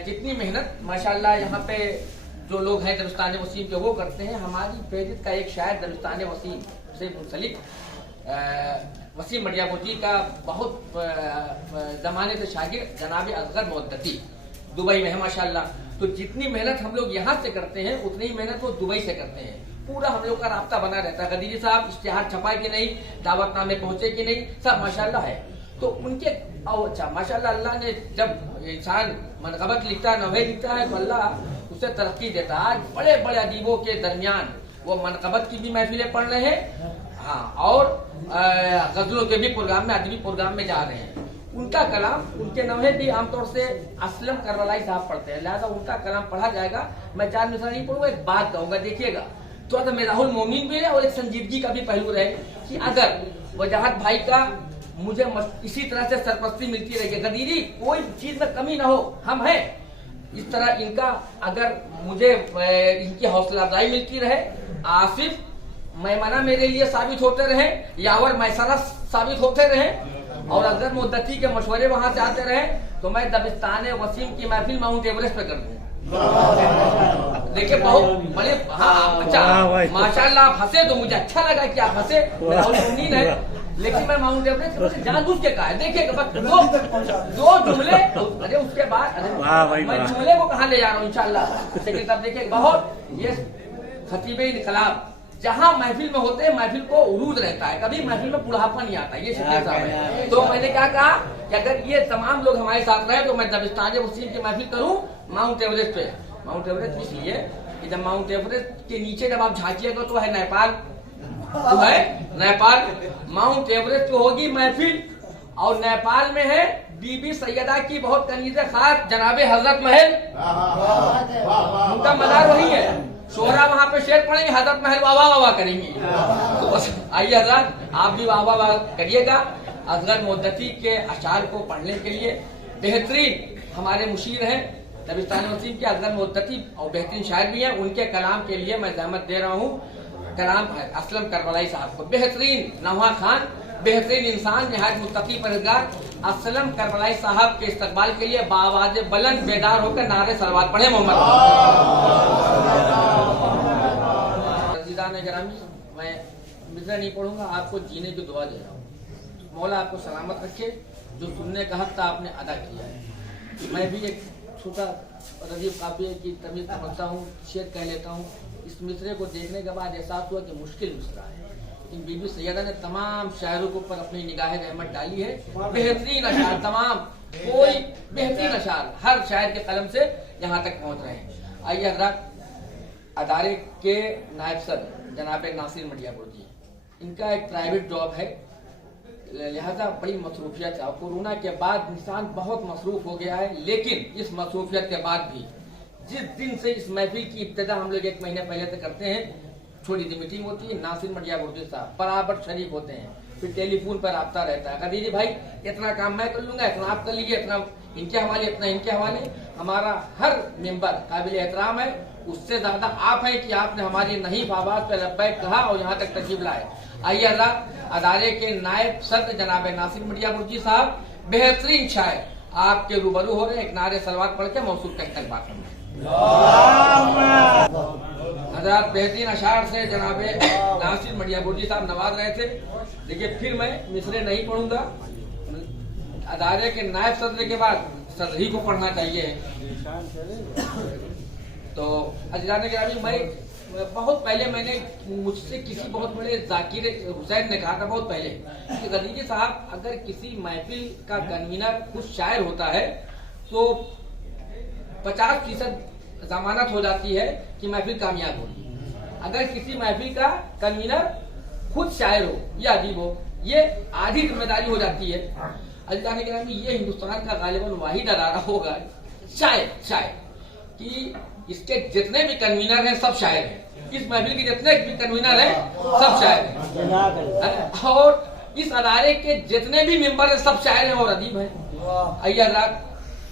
जितनी मेहनत माशाल्लाह यहाँ पे जो लोग हैं दबिस्तान वसीम के वो करते हैं। हमारी फेरिस्त का एक शायर दबिस्तान वसीम से मुंसलिक वसीम मरिया बुर्जी का बहुत ज़माने से शागिर्द जनाब असगर मुद्दती दुबई में है माशाल्लाह। तो जितनी मेहनत हम लोग यहाँ से करते हैं उतनी ही मेहनत वो दुबई से करते हैं। पूरा हम लोग का राब्ता बना रहता है। गदीरी साहब इश्तिहार छपाए कि नहीं, दावतनामे पहुंचे कि नहीं, सब माशाल्लाह है। तो उनके अच्छा माशाल्लाह, अल्लाह ने जब इंसान मनकबत लिखता है, नवे लिखता है, तो अल्लाह उसे तरक्की देता है। आज बड़े बड़े अदीबों के दरमियान वो मनकबत की भी महफिलें पढ़ रहे हैं, हाँ, और गजलों के भी प्रोग्राम में, अदबी प्रोग्राम में जा रहे हैं। उनका कलाम, उनके नवहे भी आमतौर से असलम करबलाई साहब पढ़ते हैं, लिहाजा उनका कलाम पढ़ा जाएगा। मैं 4 मिसरा नहीं पढ़ूंगा, एक बात कहूंगा, देखिएगा थोड़ा सा मेराहुल मोमिन भी है और एक संजीदगी का भी पहलू रहे कि अगर वजाहत भाई का मुझे इसी तरह से सरपरस्ती मिलती रहेगी, गदीरी कोई चीज में कमी ना हो, हम हैं इस तरह, इनका अगर मुझे इनकी हौसला अफजाई मिलती रहे, आसिफ मैमना मेरे लिए साबित होते रहे, यावर मैसरा साबित होते रहे और अगर मुद्दती के मशवरे वहां से आते रहे, तो मैं दबिस्तान वसीम की महफिल माउंट एवरेस्ट पे कर दूं। देखिए बहुत बड़े, हाँ अच्छा माशाल्लाह आप हंसे तो मुझे अच्छा लगा कि आप हंसे, उम्मीद है, लेकिन मैं माउंट एवरेस्ट जानबूझ के कहा है। देखिए दो जुमले, अरे उसके बाद मैं जुमले को कहाँ ले जा रहा हूँ इंशाल्लाह, लेकिन तब देखिए बहुत ये खतीबे इनकलाब जहाँ महफिल में होते हैं, महफिल को उरूज रहता है, कभी महफिल में बुढ़ापा नहीं आता, ये शकील साहब है। तो मैंने क्या कहा कि अगर ये तमाम लोग हमारे साथ रहे तो मैं दबिस्तान वसीम की महफिल करूं माउंट एवरेस्ट पे। माउंट एवरेस्ट इसलिए कि जब माउंट एवरेस्ट के नीचे जब आप झांकिएगा तो है नेपाल, तो है नेपाल, माउंट एवरेस्ट पे होगी महफिल और नेपाल में है बीबी सैयदा की बहुत कनीज़े खास जनाबे हजरत महल, उनका मज़ार वही है। शोहरा वहाँ पे शेर पढ़ेंगे, हजरत महल वाह वाह करेंगे। तो बस आइए हजरत आप भी वाह वाह करिएगा। असगर मुद्दती के अशार को पढ़ने के लिए बेहतरीन हमारे मुशीर हैं दबिस्तान वसीम के असगर मुद्दती और बेहतरीन शायर भी हैं। उनके कलाम के लिए मैं जहमत दे रहा हूँ। कलाम असलम करबलाई साहब को, बेहतरीन नवा खान, बेहतरीन इंसान, निहायत मुत्तकी परहेज़गार असलम करबलाई साहब के इस्तकबाल के लिए बावाज़ बुलंद बेदार होकर नारे सलवात पढ़े मोहम्मद। गिरामी, मैं मिसरा नहीं पढ़ूंगा, आपको जीने की दुआ दे रहा हूँ। मौला आपको सलामत रखे। जो सुनने का हक था आपने अदा किया है। मैं भी एक छोटा रजीब काफिये की तमीज समझता हूँ, शेर कह लेता हूँ। इस मिसरे को देखने के बाद एहसास हुआ कि मुश्किल मिसरा है, लेकिन बीबी सैयदा ने तमाम शायरों के ऊपर अपनी निगाह रहमत डाली है। बेहतरीन अशार, तमाम कोई बेहतरीन अशार हर शायर के कलम से यहाँ तक पहुँच रहे हैं। आइए हजरात, अदारे के नायब सदर जनाब नासिर मटियापुर जी, इनका एक प्राइवेट जॉब है, लिहाजा बड़ी मसरूफियत है। और कोरोना के बाद इंसान बहुत मसरूफ हो गया है, लेकिन इस मसरूफियत के बाद भी जिस दिन से इस महफिल की इब्तिदा हम लोग 1 महीने पहले से करते हैं, छोटी सी मीटिंग होती है, नासिर मटियापुर साहब बराबर शरीफ होते हैं, फिर टेलीफोन पर रब्ता रहता है। कदीजी भाई इतना काम मैं कर लूंगा, इतना आप कर लीजिए, इतना इनके हवाले, इतना इनके हवाले। हमारा हर मेंबर काबिल एहतराम है, उससे ज्यादा आप हैं कि आपने हमारी नहीफ आवाज पे लब्बैक कहा और यहाँ तक तशरीफ लाए। आइए अल्लाह अदारे के नायब सदर जनाब नासिर मटियापुर जी साहब, बेहतरीन शायर आपके रूबरू हो रहे हैं। एक नारे सलवात पढ़ के मौसूल का इस्तकबाल करना। हजरात बेहतरीन अशार से जनाब नासिर मटियापुर जी साहब नवाज रहे थे। देखिए फिर मैं मिसरे नहीं पढ़ूंगा, अदारे के नायब सदर के बाद सदर ही को पढ़ना चाहिए। तो अजरान गिरामी, मैं बहुत पहले मैंने मुझसे किसी बहुत बड़े जाकिर हुसैन ने कहा था बहुत पहले कि गदीजी साहब, अगर किसी महफिल का कन्वीनर खुद शायर होता है तो 50% जमानत हो जाती है कि महफिल कामयाब होगी। अगर किसी महफिल का कन्वीनर खुद शायर हो या अदीब हो, ये आधी जिम्मेदारी हो जाती है। अजरान गिरामी, ये हिंदुस्तान का गालिबन वाहिद अदारा होगा शायर कि इसके जितने भी कन्वीनर हैं सब शायर हैं। इस महफिल के जितने भी कन्वीनर हैं सब शायर हैं, और इस अदारे के जितने भी मेंबर हैं सब शायर हैं और अदीब हैं। आइए हजरात,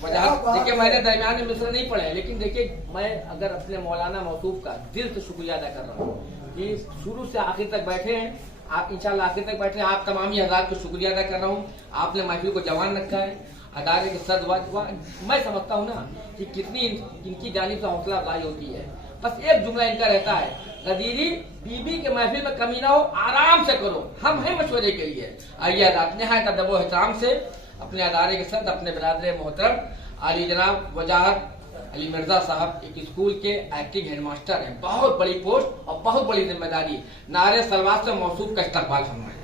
देखिए मैंने दरमियान में मिसरे नहीं पढ़े, लेकिन देखिए मैं अगर अपने मौलाना मौसूफ का दिल से शुक्रिया अदा कर रहा हूँ कि शुरू से आखिर तक बैठे हैं आप, इंशाल्लाह आखिर तक बैठे हैं। आप तमामी हजरात को शुक्रिया अदा कर रहा हूँ, आपने महफिल को जवान रखा है। अदारे के सदवा मैं समझता हूँ ना कि कितनी इनकी जानिब से हौसला अफजाई होती है। बस एक जुमला इनका रहता है, गदीरी बीबी के महफिल में कमी ना हो, आराम से करो, हम हैं मशवरे के लिए। आइए अदात नहायत अदब व एहतराम से अपने अदारे के सदर, अपने बिरादर मोहतरम आली जनाब वजाहत अली मिर्जा साहब एक स्कूल के एक्टिंग हेडमास्टर हैं, बहुत बड़ी पोस्ट और बहुत बड़ी जिम्मेदारी, नारे सलवात से मौसूफ का इस्तकबाल फरमाएं।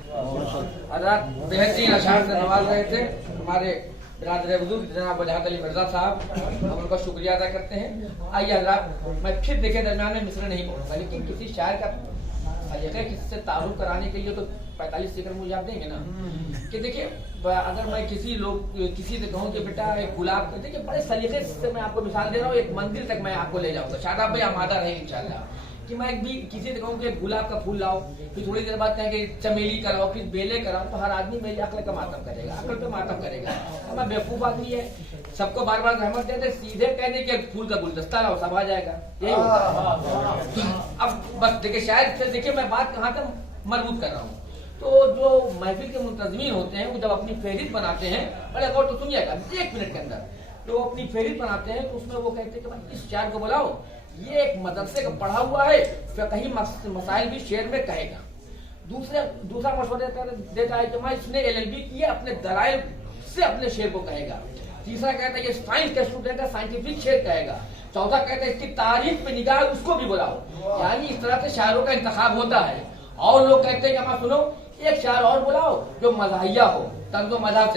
हज़रात बेहतरीन अशार से नवाज रहे थे हमारे बिरादर बुजुर्ग जनाब वजाहत अली मिर्जा साहब, हम उनका शुक्रिया अदा करते हैं। आइए हज़रात, मैं फिर देखे दरमियान में मिसरे नहीं पढ़ूंगा, लेकिन किसी शायर का किससे तारुफ कराने के लिए तो 45 सेकंड मुझे आप देंगे ना कि देखिए, अगर मैं किसी से कहूँ कि बेटा एक गुलाब, देखिए बड़े सलीके से मैं आपको मिसाल दे रहा हूँ, एक मंदिर तक मैं आपको ले जाऊंगा, शादाब भाई आमादा रहे इंशाल्लाह, कि मैं भी किसी से कहूँ कि गुलाब का फूल लाओ, फिर थोड़ी देर बाद कहें कि चमेली कराओ, फिर बेले कराओ, तो हर आदमी मेरी अक्ल का मातम करेगा, अक्ल पे मातम करेगा। मैं बेवकूफ आदमी है, सबको बार बार रहमत देते, सीधे कहने के फूल का गुलदस्ता लाओ, सब आ जाएगा, यही होता है। अब बस देखिए, शायद से देखिए मैं बात कहाँ तक मजबूत कर रहा हूँ। तो जो महफिल के मुंतज़मीन होते हैं वो जब अपनी फहरिस्त बनाते हैं, बड़े गौर तो सुनिएगा, 1 मिनट के अंदर तो अपनी फहरिस्त बनाते हैं, तो उसमें वो कहते हैं कि भाई इस शायर को बुलाओ, ये एक मदरसे का पढ़ा हुआ है, कहीं मसाइल भी शेर में कहेगा। दूसरा मशवरा देता है कि मैं इसने LLB की है, अपने दलाइल से अपने शेर को कहेगा। तीसरा कहता है ये साइंस का स्टूडेंट है, साइंटिफिक शेर कहेगा। चौथा कहता है इसकी तारीफ पे निगाह, उसको भी बुलाओ। यानी इस तरह से शायरों का इंतखाब होता है। और लोग कहते हैं कि हमारा सुनो, एक शायर और बुलाओ जो मज़ाहिया हो, तंज़ो मज़हब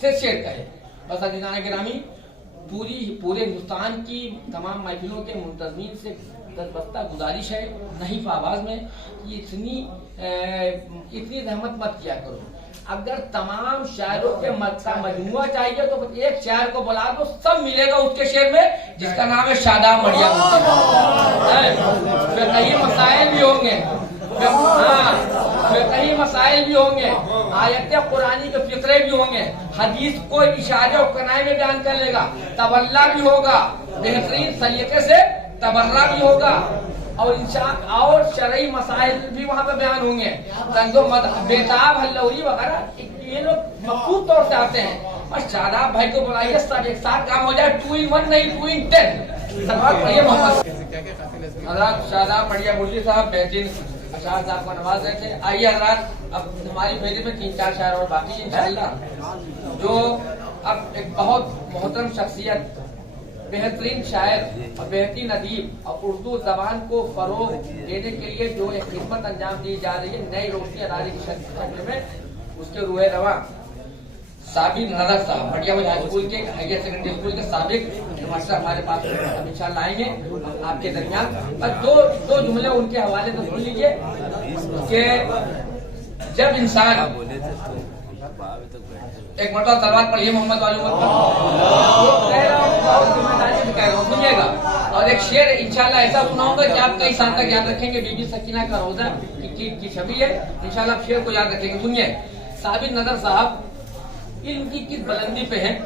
से शेर कहे। बस अज़ीज़ान गिरामी, पूरे हिंदुस्तान की तमाम महफिलों के मुंतज़मीन से दरबस्ता गुजारिश है नहीफ आवाज में कि इतनी रहमत मत किया करो। अगर तमाम शायरों के मजमुआ चाहिए तो एक शायर को बुला दो, सब मिलेगा उसके शेर में, जिसका नाम है शादाब मरियम। कई मसाइल भी होंगे, कई मसाइल भी होंगे, आयत कुरानी के फिक्रे भी होंगे, हदीस को इशारे और कनाए में बयान कर लेगा, तबल्ला भी होगा, बेहतरीन सलीके से तबर्रा भी होगा, और शरई मसाइल भी वहाँ पे बयान होंगे। बेताब हल्लौरी वगैरह ये लोग मखसूस तौर से आते हैं, और शादाब भाई को बुलाइए, सब एक साथ काम हो जाए, 2 in 1 नहीं 2 in 10। पढ़िए मोहम्मद शादाब बढ़िया मुरली साहब बेहतरीन अशार साहब को नवाज रहे थे। आइए हजरात, अब हमारी फेरी में 3-4 शायर और बाकी इंशाअल्लाह, जो अब एक बहुत मोहतरम शख्सियत, बेहतरीन शायर और बेहतरीन अदीब और उर्दू जबान को फरोग देने के लिए जो एक खिदमत अंजाम दी जा रही है नई रोशनी अदारे की शक्ल में, उसके रूहे रवा साबिक नदर साहब पटियाला हाई स्कूल के हायर सेकेंडरी स्कूल के साबिक मास्टर हमारे पास अब इंशाअल्लाह आएंगे आपके दरमियान। और दो जुमले उनके हवाले से सुन लीजिए कि जब इंसान एक मरतबा सलवात पढ़िए मोहम्मद वाली सुनिएगा, और एक शेर इंशाल्लाह ऐसा सुनाऊंगा कि आप कई साल तक याद रखेंगे। बीबी सकीना का रोजा की छवि है, इंशाल्लाह शेर को याद रखेंगे। सुनिए, साबिक नदर साहब इल्म की किस बुलंदी पे हैं,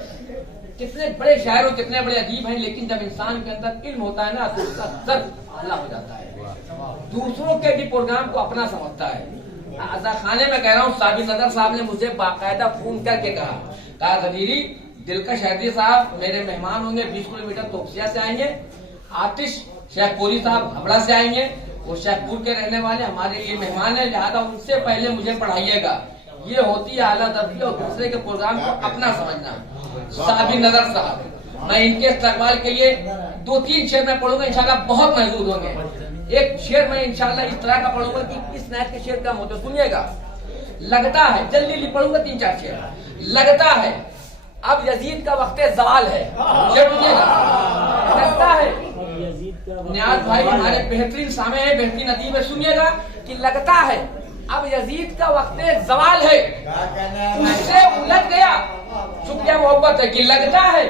कितने बड़े शायर और कितने बड़े अदीब हैं, लेकिन जब इंसान के अंदर इल्म होता है ना तो उसका दर्द आला हो जाता है, दूसरों के भी प्रोग्राम को अपना समझता है। आजा खाने में कह रहा हूँ, साबिक नदर साहब ने मुझे बाकायदा फोन करके कहा गदीरी दिलकश हैदरी साहब मेरे मेहमान होंगे, 20 किलोमीटर तोपसिया से आएंगे, आतिश शेखपुरी साहब हबड़ा से आएंगे, वो शेखपुर के रहने वाले हमारे लिए मेहमान है, लिहाजा उनसे पहले मुझे पढ़ाइएगा। ये होती है आला दर्दी और दूसरे के प्रोग्राम को अपना समझना। साबिक नदर साहब, मैं इनके इस्तकबाल के लिए 2-3 शेर में पढ़ूंगा, इंशाल्लाह बहुत महसूस होंगे। एक शेर मैं इंशाल्लाह इस तरह का पढ़ूंगा कि इस नायत के शेर कम होते, सुनिएगा। लगता है, जल्दी पढ़ूंगा 3-4 शेर। लगता है अब यजीद का वक्त ज़वाल है, लगता है नियाज भाई हमारे बेहतरीन सामे हैं, बेहतरीन अदीब है, सुनिएगा कि लगता है अब यजीद का वक्त ज़वाल है, उससे उलझ गया, शुक्रिया मोहब्बत है कि लगता है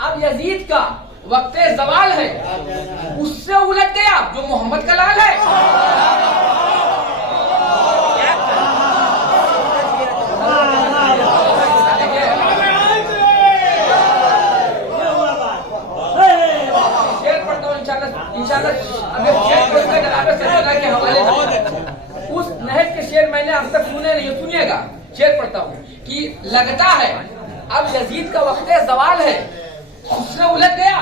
अब यजीद का वक्त ज़वाल है, उससे उलझ गया जो मोहम्मद का लाल है। शेर पढ़ता हूँ इंशाल्लाह के हवाले से। उस नहज के शेर मैंने अब तक सुने नहीं, सुनिएगा। शेर पढ़ता हूँ कि लगता है अब यजीद का वक्त ज़वाल है, उससे उलझ गया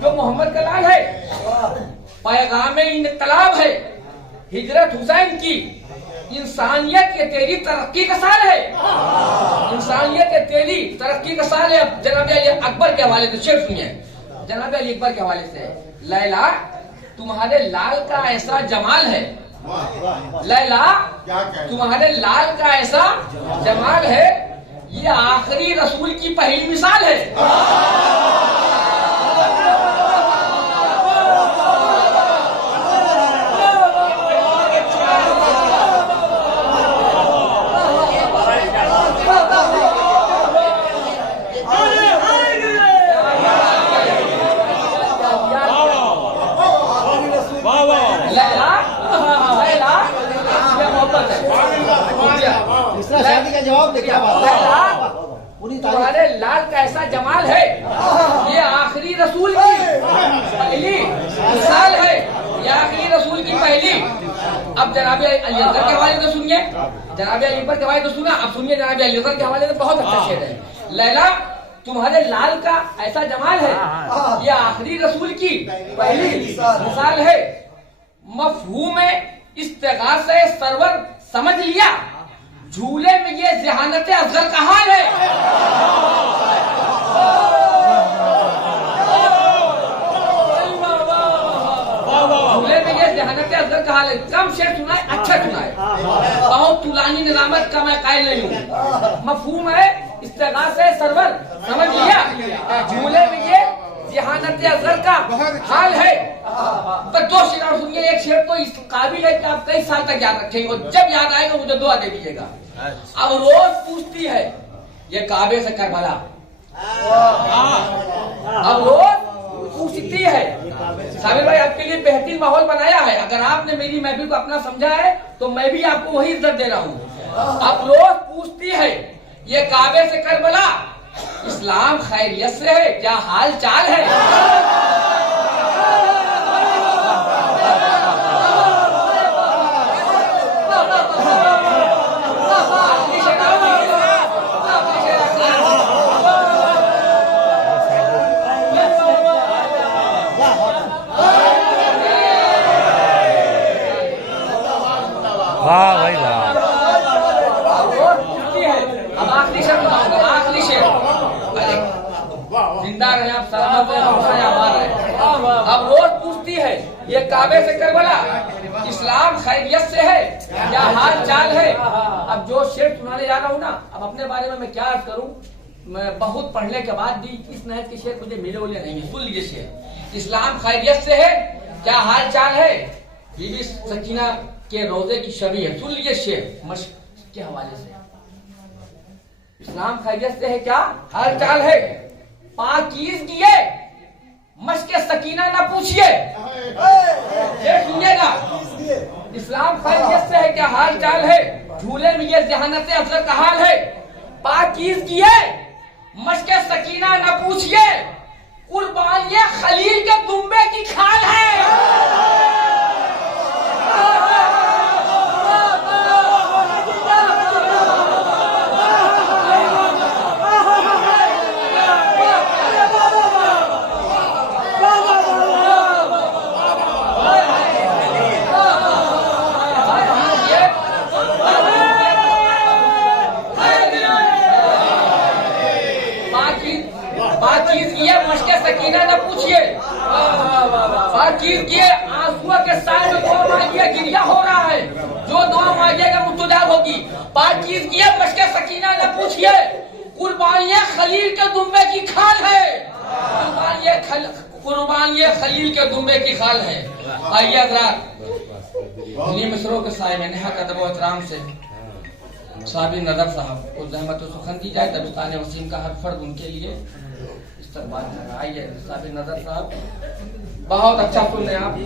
जो मोहम्मद का लाल है। पैगाम इनकलाब है हिजरत हुसैन की, इंसानियत के तेरी तरक्की का साल है, इंसानियत के तेरी तरक्की का साल है। अब जनाब अली अकबर के हवाले से शेर सुनिए, जनाब अली अकबर के हवाले से। लैला तुम्हारे लाल का ऐसा जमाल है, लैला तुम्हारे लाल का ऐसा जमाल है, ये आखिरी रसूल की पहली मिसाल है। शादी का जवाब दे, क्या बात है? तुम्हारे लाल का ऐसा जमाल है, ये आखिरी रसूल की पहली मिसाल है, ये आखिरी रसूल की पहली। अब जनाब अली असगर के हवाले से सुनिए, जनाब अली अकबर के हवाले से सुना, अब सुनिए जनाब अली असगर के हवाले से बहुत अच्छा शेर है। लैला तुम्हारे लाल का ऐसा जमाल है, ये आखिरी रसूल की पहली मिसाल है। मफहूम इस्तिगासे सरवर समझ लिया, झूले में ये ज़हानत अफजल का हाल है। झूले में ये ज़हानत अफजल का हाल है। कम शेर सुनाए, अच्छा सुनाए, बहुत तुलानी निजामत का मैं कायल नहीं हूँ। मफहूम है इस्तिगासे सरवर समझ लिया, झूले में ये जहानत अजहर का हाल है। तो दो शेर सुनिए, एक शेर तो इस काबिल है कि आप कई साल तक याद रखेंगे और जब याद आएगा मुझे दुआ दे दीजिएगा। अब रोज पूछती है ये काबे से करबला, अब रोज पूछती है। साबिर भाई आपके लिए बेहतरीन माहौल बनाया है, अगर आपने मेरी महफिल को अपना समझा है तो मैं भी आपको वही इज्जत दे रहा हूँ। अब रोज पूछती है ये काबे से करबला, इस्लाम खैरियत से है, क्या हाल चाल है? वाह भाई वाह। अब आखिरी शेर बताऊंगा, आखिरी शेर। जिंदा रहे आप, सलामत रहे, आबाद रहे। अब रोज पूछती है ये काबे से करबला, इस्लाम खैरियत से है, क्या हाल चाल है? अब जो शेर सुनाने जा रहा हूँ ना, अब अपने बारे में मैं क्या अर्ज करूँ, मैं बहुत पढ़ने के बाद भी इस नहर के शेर मुझे मिले बोले नहीं है। सुन लीजिए शेर, इस्लाम खैरियत से है, क्या हाल चाल है? बीबी सकीना के रोजे की शबी है। सुन लीजिए शेर मश्क के हवाले से, इस्लाम खैरियत से है, क्या हाल चाल है? पाकीज़गी है, मश्क सकीना ना पूछिए, सुनिएगा। इस्लाम खैरियत से है, क्या हाल चाल है? झूले में ये जहानत अफजल का हाल है। पाकीज़गी है, मश्क सकीना ना पूछिए, कुर्बान ये खलील के दुम्बे की खाल है। सकीना न पूछिए, बाकी आंसुओं के साथ में दुआ मांगिए, गिरिया हो रहा है, जो दुआ मांगिएगा मुस्तजाब होगी। पाकीज़ किए मश्क सकीना न पूछिए, कुर्बानियां खलील के दुम्बे की खाल है, कुर्बानियां खलील के दुम्बे की खाल है। आइए हज़रात मिसरों के साए में नहायत अदब व एहतराम से साबिर नदर साहब को ज़हमत सुखन दी जाए। दबिस्तान वसीम का हर फर्द उनके लिए आइए। साबिर नदर साहब बहुत अच्छा सुन रहे हैं आप,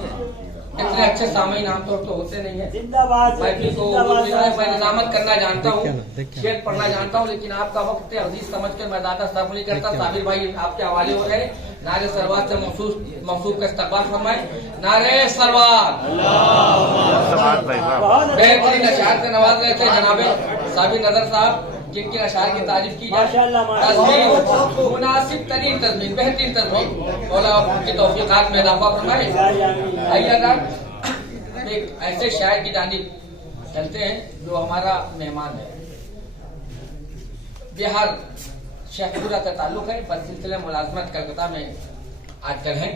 इतने अच्छे सामीन आमतौर तो होते नहीं है। मैं निजामत करना जानता हूँ, शेर पढ़ना जानता हूँ, लेकिन आपका वक्त अजीज समझ कर मैं ज्यादा सर्व नहीं करता। साबिर भाई आपके हवाले हो रहे, नारे सरवार से मौसूफ का इस्तकबाल फरमाए। नारे सरवार। बेहतरीन अशार से नवाज रहे थे जनाबे साबिर नदर साहब, जिनकी अशार की तारीफ की जाए। मुनासिब तरीन तज़मीन, बेहतरीन तज़मीन, मौला की तौफीक़ात में इज़ाफ़ा फरमाए। आइए एक ऐसे शायर की जानिब चलते हैं जो हमारा मेहमान है। बिहार शेखपुरा का ताल्लुक है, बसिलसिला मुलाज़मत कलकत्ता में आजकल है।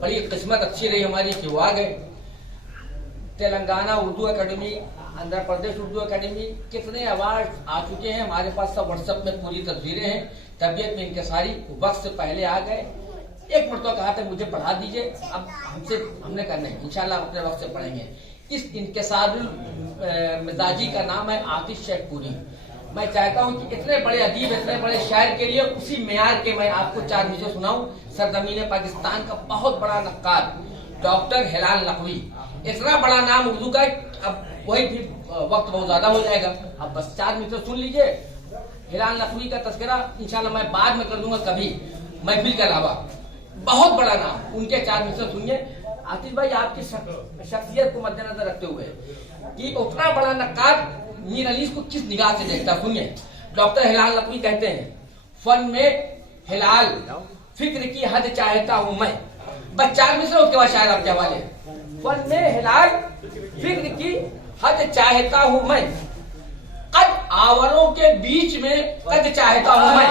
बड़ी किस्मत अच्छी रही हमारी कि वो आ गए। तेलंगाना उर्दू अकेडमी, आंध्र प्रदेश उर्दू अकेडमी, कितने अवार्ड आ चुके हैं हमारे पास, सब व्हाट्सएप में पूरी तस्वीरें हैं। तबीयत में इनके सारी वक्त से पहले आ गए। एक मरतबा कहा था मुझे पढ़ा दीजिए, अब हमने कहा नहीं, इंशाल्लाह अपने वक्त से पढ़ेंगे। इस इनकिसारुल मिजाजी का नाम है आतिश शेखपुरी। मैं चाहता हूं कि इतने बड़े अदीब, इतने बड़े शायर के लिए उसी मेयार के मैं आपको 4 विषय सुनाऊं। सरजमीन पाकिस्तान का बहुत बड़ा नक्काद डॉक्टर हिलाल नकवी, इतना बड़ा नाम उर्दू का, अब वही भी वक्त बहुत ज्यादा हो जाएगा, अब बस 4 मिनट सुन लीजिए। हिलाल नकवी का तस्करा इंशाल्लाह मैं बाद में कर दूंगा कभी महफिल के अलावा। बहुत बड़ा नाम, उनके 4 मिनट सुनिए। आतिश भाई आपकी शख्सियत को मद्देनजर रखते हुए कि उतना बड़ा नक्काद मीर अली को किस निगाह से देखता, सुनिए। डॉक्टर हिलाल नकवी कहते हैं, फन में हिलाल फिक्र की हद चाहता हूं मैं। बस 4 मिनट उसके बाद शायर आपके हवाले। फन में हिलाल फिक्र की हद चाहता हूं मैं, कद आवरों के बीच में कद चाहता हूं मैं।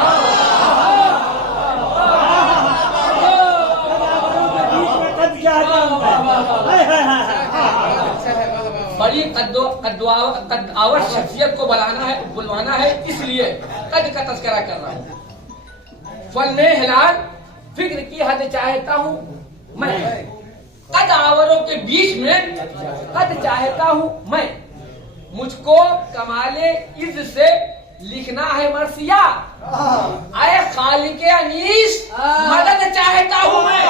बड़ी कद्दावर शख्सियत को बुलवाना है, इसलिए कद का तस्करा कर रहा हूं। फन में हिलाल फिक्र की हद चाहता हूँ मैं, कद आवरों के बीच में कद चाहता हूँ मैं, मुझको कमाले इज़्ज़ से लिखना है मर्सिया, आए खालिके अनीस मदद चाहता हूँ मैं,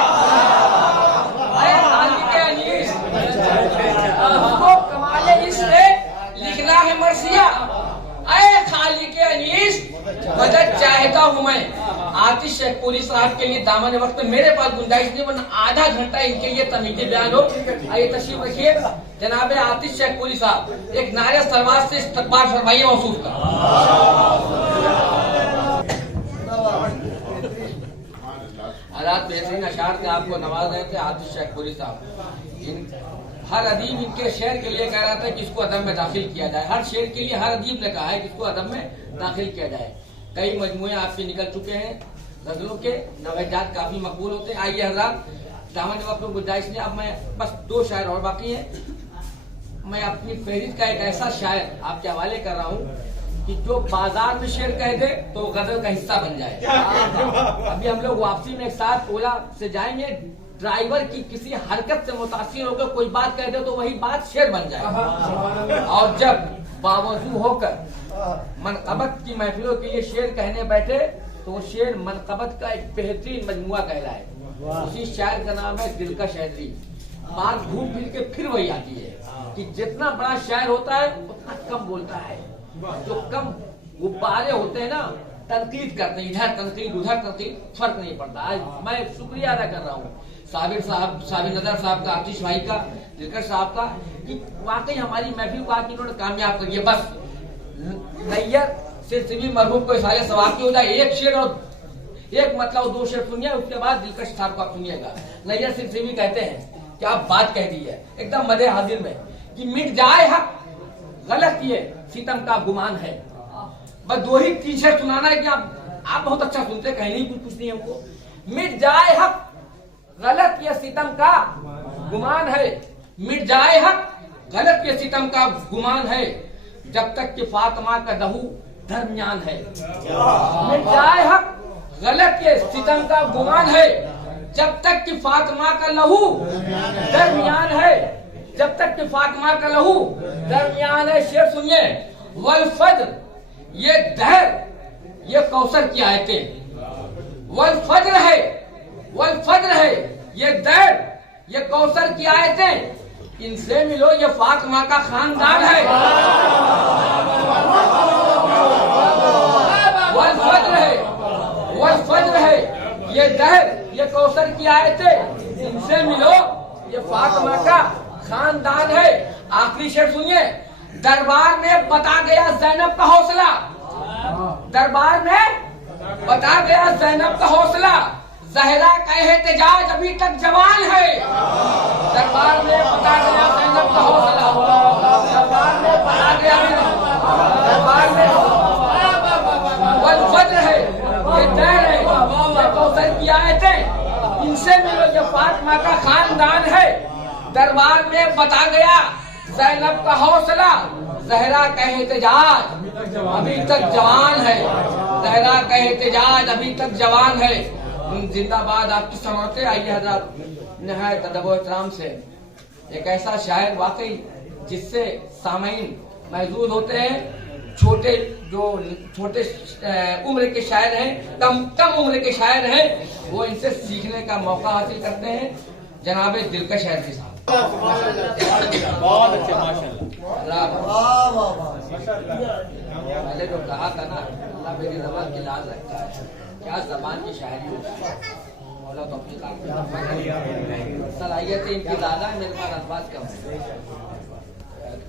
आए खालिके अनीस मुझको कमाले इज़्ज़ से लिखना है मर्सिया, आए खालिके अनीस मदद चाहता हूँ मैं। आतिश शेख कोली साहब के लिए दामन वक्त में मेरे पास गुंजाइश नहीं, वरना आधा घंटा इनके लिए तमीज़ी बयान हो। आइए तशरीफ रखिए जनाब आतिश शेख कोली साहब, एक नारे सलवात से इस्तकबाल फरमाइए मौसूफ का। हालात बेहतरीन अशार से आपको नवाज रहे थे आतिश शेख कोली साहब। हर अदीब इनके शेर के लिए कह रहा था कि इसको अदब में दाखिल किया जाए, हर शेर के लिए हर अदीब ने कहा है कि इसको अदब में दाखिल किया जाए। कई मजमुए आपके निकल चुके हैं गजलों के, नवजात काफी मकबूल होते हैं। आइए हज़रात दामन वक्त में गुंजाइश नहीं, अब मैं बस 2 शायर और बाकी हैं। मैं अपनी फहरिस्त का एक ऐसा शायर आपके हवाले कर रहा हूँ कि जो बाजार में शेर कह दे तो गजल का हिस्सा बन जाए। अभी हम लोग वापसी में एक साथ ओला से जाएंगे, ड्राइवर की किसी हरकत से मुतासिर होकर कोई बात कह दे तो वही बात शेर बन जाए। और जब बावजू होकर मनकबत की महफिलों के लिए शेर कहने बैठे तो वो शेर मनकबत का एक बेहतरीन मजमुआ कहलाए। उसी शायर का नाम है दिलकश शायरी। बात घूम फिर के फिर वही आती है कि जितना बड़ा शायर होता है उतना कम बोलता है। जो कम गुब्बारे होते हैं ना, तनकीद करते हैं, इधर तनकीद उधर तनकीद, फर्क नहीं पड़ता। आज मैं शुक्रिया अदा कर रहा हूँ साबिर साहब, साबिर नजर साहब का, आतिश भाई का, दिलकश साहब का, कि वाकई हमारी महफिल को आके इन्होंने कामयाब कर दिया। बस नैयर सिलसिली मरहूम को इशारे सवाब की हो जाए, एक शेर और एक मतलब 2 शेर सुनिए, उसके बाद दिलकश साहब को आप सुनिएगा। नैयर सिलसिली कहते हैं कि आप बात कह दी है एकदम मदे हाजिर में कि मिट जाए हक गलत ये सितम का गुमान है। बस 2 ही 3 शेर सुनाना है कि आप बहुत अच्छा सुनते, कहीं नहीं कुछ नहीं हमको। मिट जाए हक गलत ये सितम का गुमान है, मिट जाए हक गलत ये सितम का गुमान है, जब तक कि फातिमा का लहू दरमियान है। मिट जाए हक गलत ये सितम का गुमान है, जब तक कि फातिमा का लहू दरमियान है, जब तक कि फातिमा का लहू दरमियान है। शेर सुनिए, वल फज्र ये दहर ये कौसर की आयतें, वल फज्र है, वल फज्र है ये दहर ये कौसर की आयतें, इनसे मिलो ये फातिमा का खानदान है। वल फज्र है, वल फज्र है ये दहर ये कौसर की आयतें, इनसे मिलो ये फातिमा का खानदान है। आखिरी शेर सुनिए, दरबार में बता गया ज़ैनब का हौसला, दरबार में बता गया ज़ैनब का हौसला, ज़हरा का एहतजाज अभी तक जवान है। दरबार में बता गया ज़ैनब का हौसला, दरबार में बता गया, दरबार में वल फज्र है ये दहर है ये कौसर की आयतें, इनसे मिलो ये फातिमा का खानदान है। दरबार में बता गया ज़ैनब का हौसला, ज़हरा का एहतजाज अभी तक जवान है, ज़हरा का एहतजाज अभी तक जवान है। जिंदाबाद आपकी समाते। आइए हज़रात निहायत अदब व एहतराम से एक ऐसा शायर वाकई जिससे सामईन महजूद होते हैं। छोटे जो छोटे उम्र के शायर हैं, कम उम्र के शायर हैं, वो इनसे सीखने का मौका हासिल करते हैं। जनाब दिलकश शायर साहब, बहुत अच्छे माशाल्लाह। मैंने जो कहा था ना, अल्लाह मेरी ज़बान की लाज रखता है, क्या ज़बान की शायरी होती है। मौला तो अपनी सलाहियत इनकी ज़्यादा है, मेरे पास अल्फाज कम है।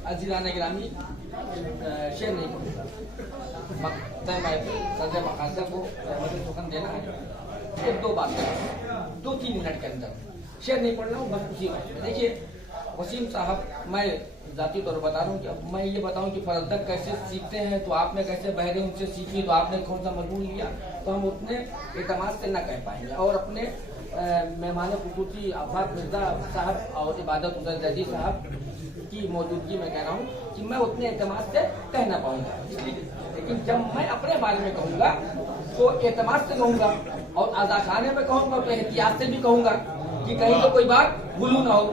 अज़ीज़ान गिरामी, शेर नहीं पढ़ूंगा, सदर मकासद को सुखन देना है। 1-2 बातें 2-3 मिनट के अंदर, शेर नहीं पढ़ रहा हूँ, बस उसी में। देखिए वसीम साहब, मैं जाती तौर पर बता रहा हूँ कि मैं ये बताऊँ कि फरदक कैसे सीखते हैं, तो आपने कैसे बहरे उनसे सीखी, तो आपने कौन सा मजमून लिया, तो हम उतने एतमाद से न कह पाएंगे। और अपने मेहमान खुसूसी आफाक मिर्जा साहब और इबादत हुसैन जैदी साहब की मौजूदगी में कह रहा हूँ कि मैं उतने एतमाद से कह ना पाऊंगा, लेकिन जब मैं अपने बारे में कहूँगा तो एतमाद से कहूँगा और आज़ाखाने में कहूँगा तो एहतियात से भी कहूँगा कि कहीं तो कोई बात भूलू ना हो।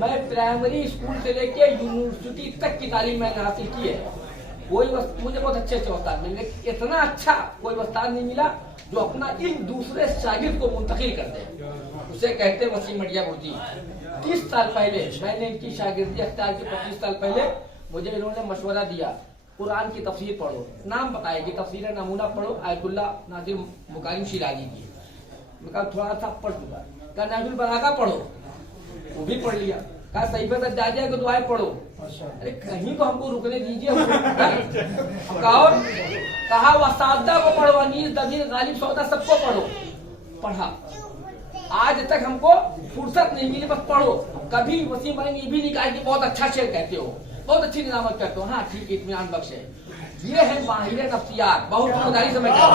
मैं प्राइमरी स्कूल से लेके यूनिवर्सिटी तक की तालीम मैंने हासिल की है। मुझे बहुत अच्छे उस्ताद मिले, इतना अच्छा कोई उस्ताद नहीं मिला जो अपना इल्म दूसरे शागिर्द को मुंतकिल कर दे। उसे कहते वसीम मटिया बुर्जी। 30 साल पहले मैंने इनकी शागिर्दी अख्तियार की। 25 साल पहले मुझे इन्होंने मशवरा दिया, कुरान की तफसीर पढ़ो, नाम बताया कि तफसीर नमूना पढ़ो आयतुल्लाह नाज़िर मुकारिम शिराजी की। मैं कहा थोड़ा सा पढ़ चुका, कहा नाजुल बलागा पढ़ो, वो भी पढ़ लिया। कहा सहीफे सज्जाजिया को दुआएं पढ़ो। अरे कहीं तो हमको रुकने दीजिए। कहा वसादा को पढ़ो, अनीस दबीर गालिब सौदा सबको पढ़ो। पढ़ा, आज तक हमको फुर्सत नहीं मिली, बस पढ़ो। कभी वसीम भाई ने ये भी नहीं कहा कि बहुत अच्छा शेर कहते हो, बहुत अच्छी निजामत करते हो। हाँ ठीक, इत्मीनान बख्श है। ये है माहिर नफ्सियात, बहुत समझदारी से मैं कह रहा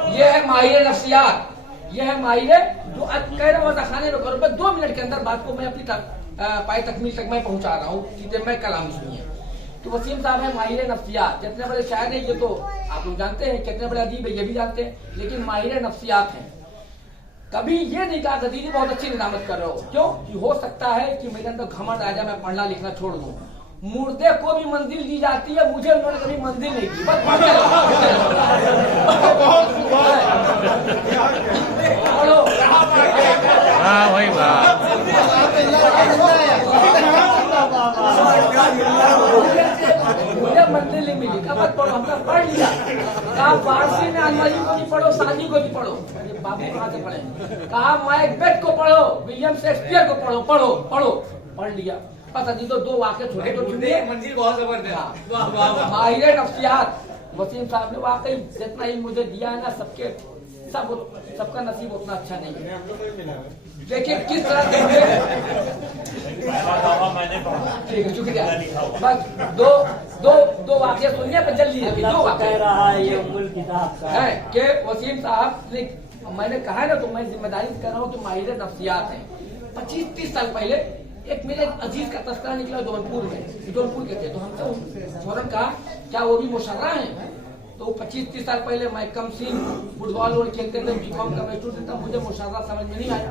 हूं। ये है माहिर नफ्सियात, ये है माहिर जो कह रहा हूँ खाने में करो, बस 2 मिनट के अंदर बात को मैं अपनी पाए तकमील तक मैं पहुंचा रहा हूँ, चीजें मैं कलाम सुनिए। तो वसीम साहब है माहिर नफ्सियात। कितने बड़े शायर है ये तो आप लोग जानते हैं, कितने बड़े अदीब है ये भी जानते हैं, लेकिन माहिर नफ्सियात हैं। कभी ये नहीं कहा गदीरी बहुत अच्छी निजामत कर रहे हो, क्यों कि हो सकता है कि मेरे अंदर घमंड आ जाए, मैं पढ़ना लिखना छोड़ दूं। मुर्दे को भी मंजिल दी जाती है, मुझे उन्होंने कभी मंजिल नहीं दी, बस पढ़ो। वाह भाई वाह। मुझे मंजिल नहीं मिली, कब पढ़ो, हमने पढ़ लिया। कहा फारसी में अनवरी को भी पढ़ो, सादी को भी पढ़ो। बाबू कहाँ से पढ़े? कहा मैकबेथ को पढ़ो, विलियम शेक्सपियर को पढ़ो, पढ़ो पढ़ो, पढ़ लिया। पता नहीं तो 2 वाक़े छोटे तो चुनिए, मंजिल बहुत जबरदस्त। माहिर नफ्सियात वसीम साहब ने वाकई जितना ही मुझे दिया है ना, सबका नसीब उतना अच्छा नहीं है। देखिए किस तरह से ठीक है, शुक्रिया। बस दो वाक़े सुनिए, पर जल्दी 2 वाक़े है कि वसीम साहब ने, मैंने कहा ना, तो मैं जिम्मेदारी से कह रहा हूँ कि माहिर नफ्सियात है। 25-30 साल पहले एक मेरे अजीज का तस्करा निकला जौनपुर में, जौनपुर के थे, तो हमसे फौरन कहा क्या वो भी मुशर्रा है? तो 25-30 साल पहले मैं कम सीन फुटबॉल और खेलते थे, बीकॉम का मैं स्टूडेंट था, मुझे मुशर्रा समझ में नहीं आया।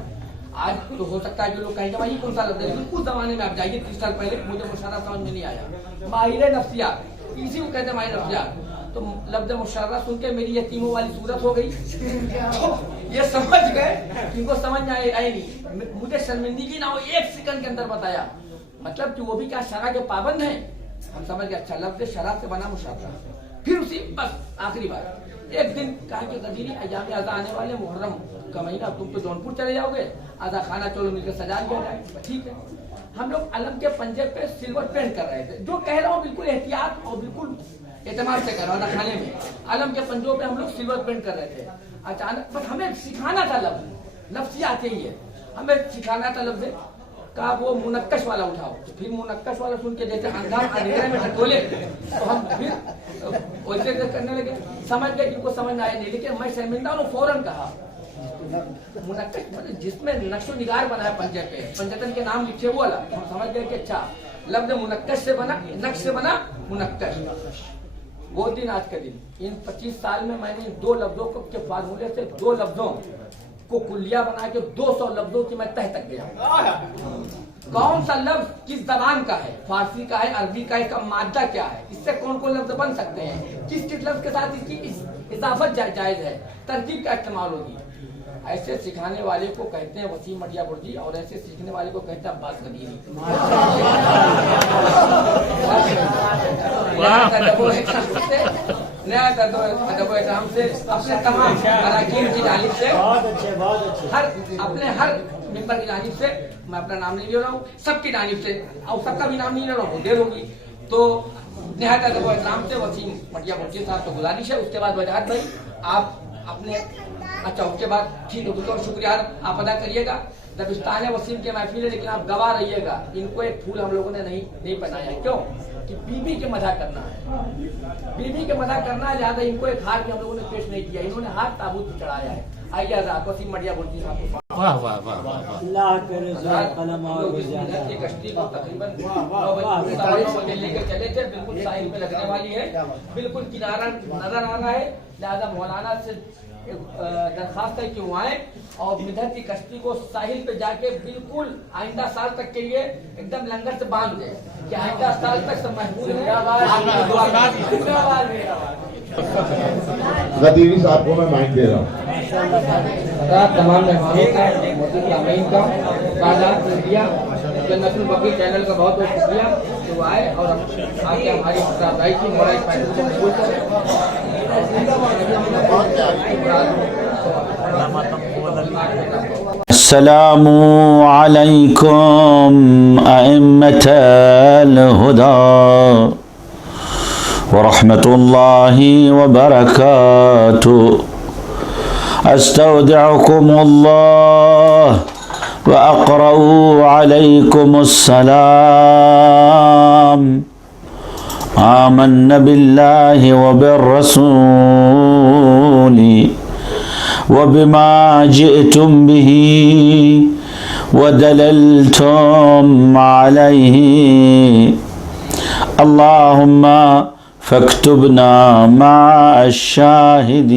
आज तो हो सकता है जो लोग कहेंगे भाई कौन सा लफ्ज़ है, लेकिन उस जमाने में आप जाइए 30 साल पहले, मुझे मुशर्रा समझ में नहीं आया। माहिर नफ्सियात, इसी को कहते हैं माहिर नफ्सियात। तो लफ्ज़ मुशर्रा सुन के मेरी यतीमों वाली सूरत हो गई। ये समझ गए, इनको समझ में आई नहीं, मुझे शर्मिंदगी ना हो, 1 सेकंड के अंदर बताया। मतलब कि वो भी क्या शरा के पाबंद हैं? हम समझ गए, अच्छा लफ्ज़ शरा से बना मुशर्रा। फिर उसी बस आखिरी बात, एक दिन कहा कि गदीरी अय्याम आज़ा आने वाले, मुहर्रम का महीना, तुम तो जौनपुर चले जाओगे, आधा खाना चलो मिलकर सजा लिया जाए। ठीक है, हम लोग अलम के पंजे पे सिल्वर पेंट कर रहे थे। जो कह रहा हूँ बिल्कुल एहतियात और बिल्कुल एतमाद से कर रहा था। खाने में अलम के पंजों पे हम लोग सिल्वर पेंट कर रहे थे। अचानक बस हमें सिखाना था लफ्ज़, नफ्सियात यही है, हमें सिखाना था लफ्ज़। कहा वो मुनक्कश वाला उठाओ, तो फिर मुनक्कश वाला सुन के जैसे अंधेरे में टटोले, तो हम फिर वैसे करने लगे। समझ गए, जिनको समझ में आया नहीं, लेकिन मैं शर्मिंदा हूँ। फौरन कहा मुनक्कश जिसमें नक्शो निगार बना है पंजे पे, पंजतन के नाम लिखे हुआ, हम समझ गए कि अच्छा लफ्ज़ मुनक्कश से बना, नक्श से बना मुनक्कश। वो दिन आज का दिन, इन 25 साल में मैंने 2 लफ्जों के फार्मूले से 2 लफ्जों को कुल्लिया बना के 200 लफ्जों की मैं तह तक गया। कौन सा लफ्ज किस जबान का है, फारसी का है, अरबी का है, इसका मादा क्या है, इससे कौन कौन लफ्ज बन सकते हैं, किस किस लफ्ज के साथ इसकी इजाफत जायज है, तरकीब का इस्तेमाल होगी। ऐसे सिखाने वाले को कहते हैं वसीम मटिया बुर्जी, और ऐसे सीखने वाले को कहते हैं अब्बास गदीरी। से अपने तमाम अराकीन की जानिब से, हर मेंबर की जानिब से मैं अपना नाम नहीं ले रहा हूँ, सबकी जानिब से, और सबका भी नाम नहीं ले रहा हूँ, देर होगी। तो निहायत अदब एहतराम से वसीम मटिया बुर्जी साहब को गुजारिश है। उसके बाद वजाहत भाई आप अपने, अच्छा उसके बाद ठीक है, तो शुक्रिया आप अदा करिएगा। दबिस्तान वसीम के महफिल है, लेकिन आप गवाह रहिएगा, इनको एक फूल हम लोगों ने नहीं पहनाया। क्यों? कि बीबी के मजा करना है, बीबी के मजा करना है, लिहाजा इनको एक हार भी हम लोगों ने पेश नहीं किया। इन्होंने हाथ ताबूत पे चढ़ाया है। आइए वसीम मटिया बोलती साहब वाह वाह वाह वाह कश्ती को तकरीबन 9 बजे लेकर चले थे, बिल्कुल साहिल पे लगने वाली है, बिल्कुल किनारा नजर आ रहा है। लिहाजा मौलाना से दरखास्त है कि वो आए और मिधर की कश्ती को साहिल पे जाके बिल्कुल आइंदा साल तक के लिए एकदम लंगर से बांध दे कि आइंदा साल तक सब महफूज है। गदीरी साहब को मैं माइक दे रहा हूँ। तमाम मेहमानों का, मोदी अमीन का, काजात मीडिया, जन्नतुल बकी चैनल का बहुत बहुत शुक्रिया कि वो आए और आके हमारी मुसाफिरी की मोराई फाइल को कबूल करें। अस्सलामु अलैकुम अइम्मतल हुदा व रहमतुल्लाहि व बरकातुहू। अस्तौदिउकुमुल्लाह व अक़रउ अलैकुमुस्सलाम। आमन्ना बिल्लाहि व बिर्रसूली व बिमा जिअतुम बिही व दललतुम अलैहि। अल्लाहुम्मा फक्तुबना मअश शाहिदीन।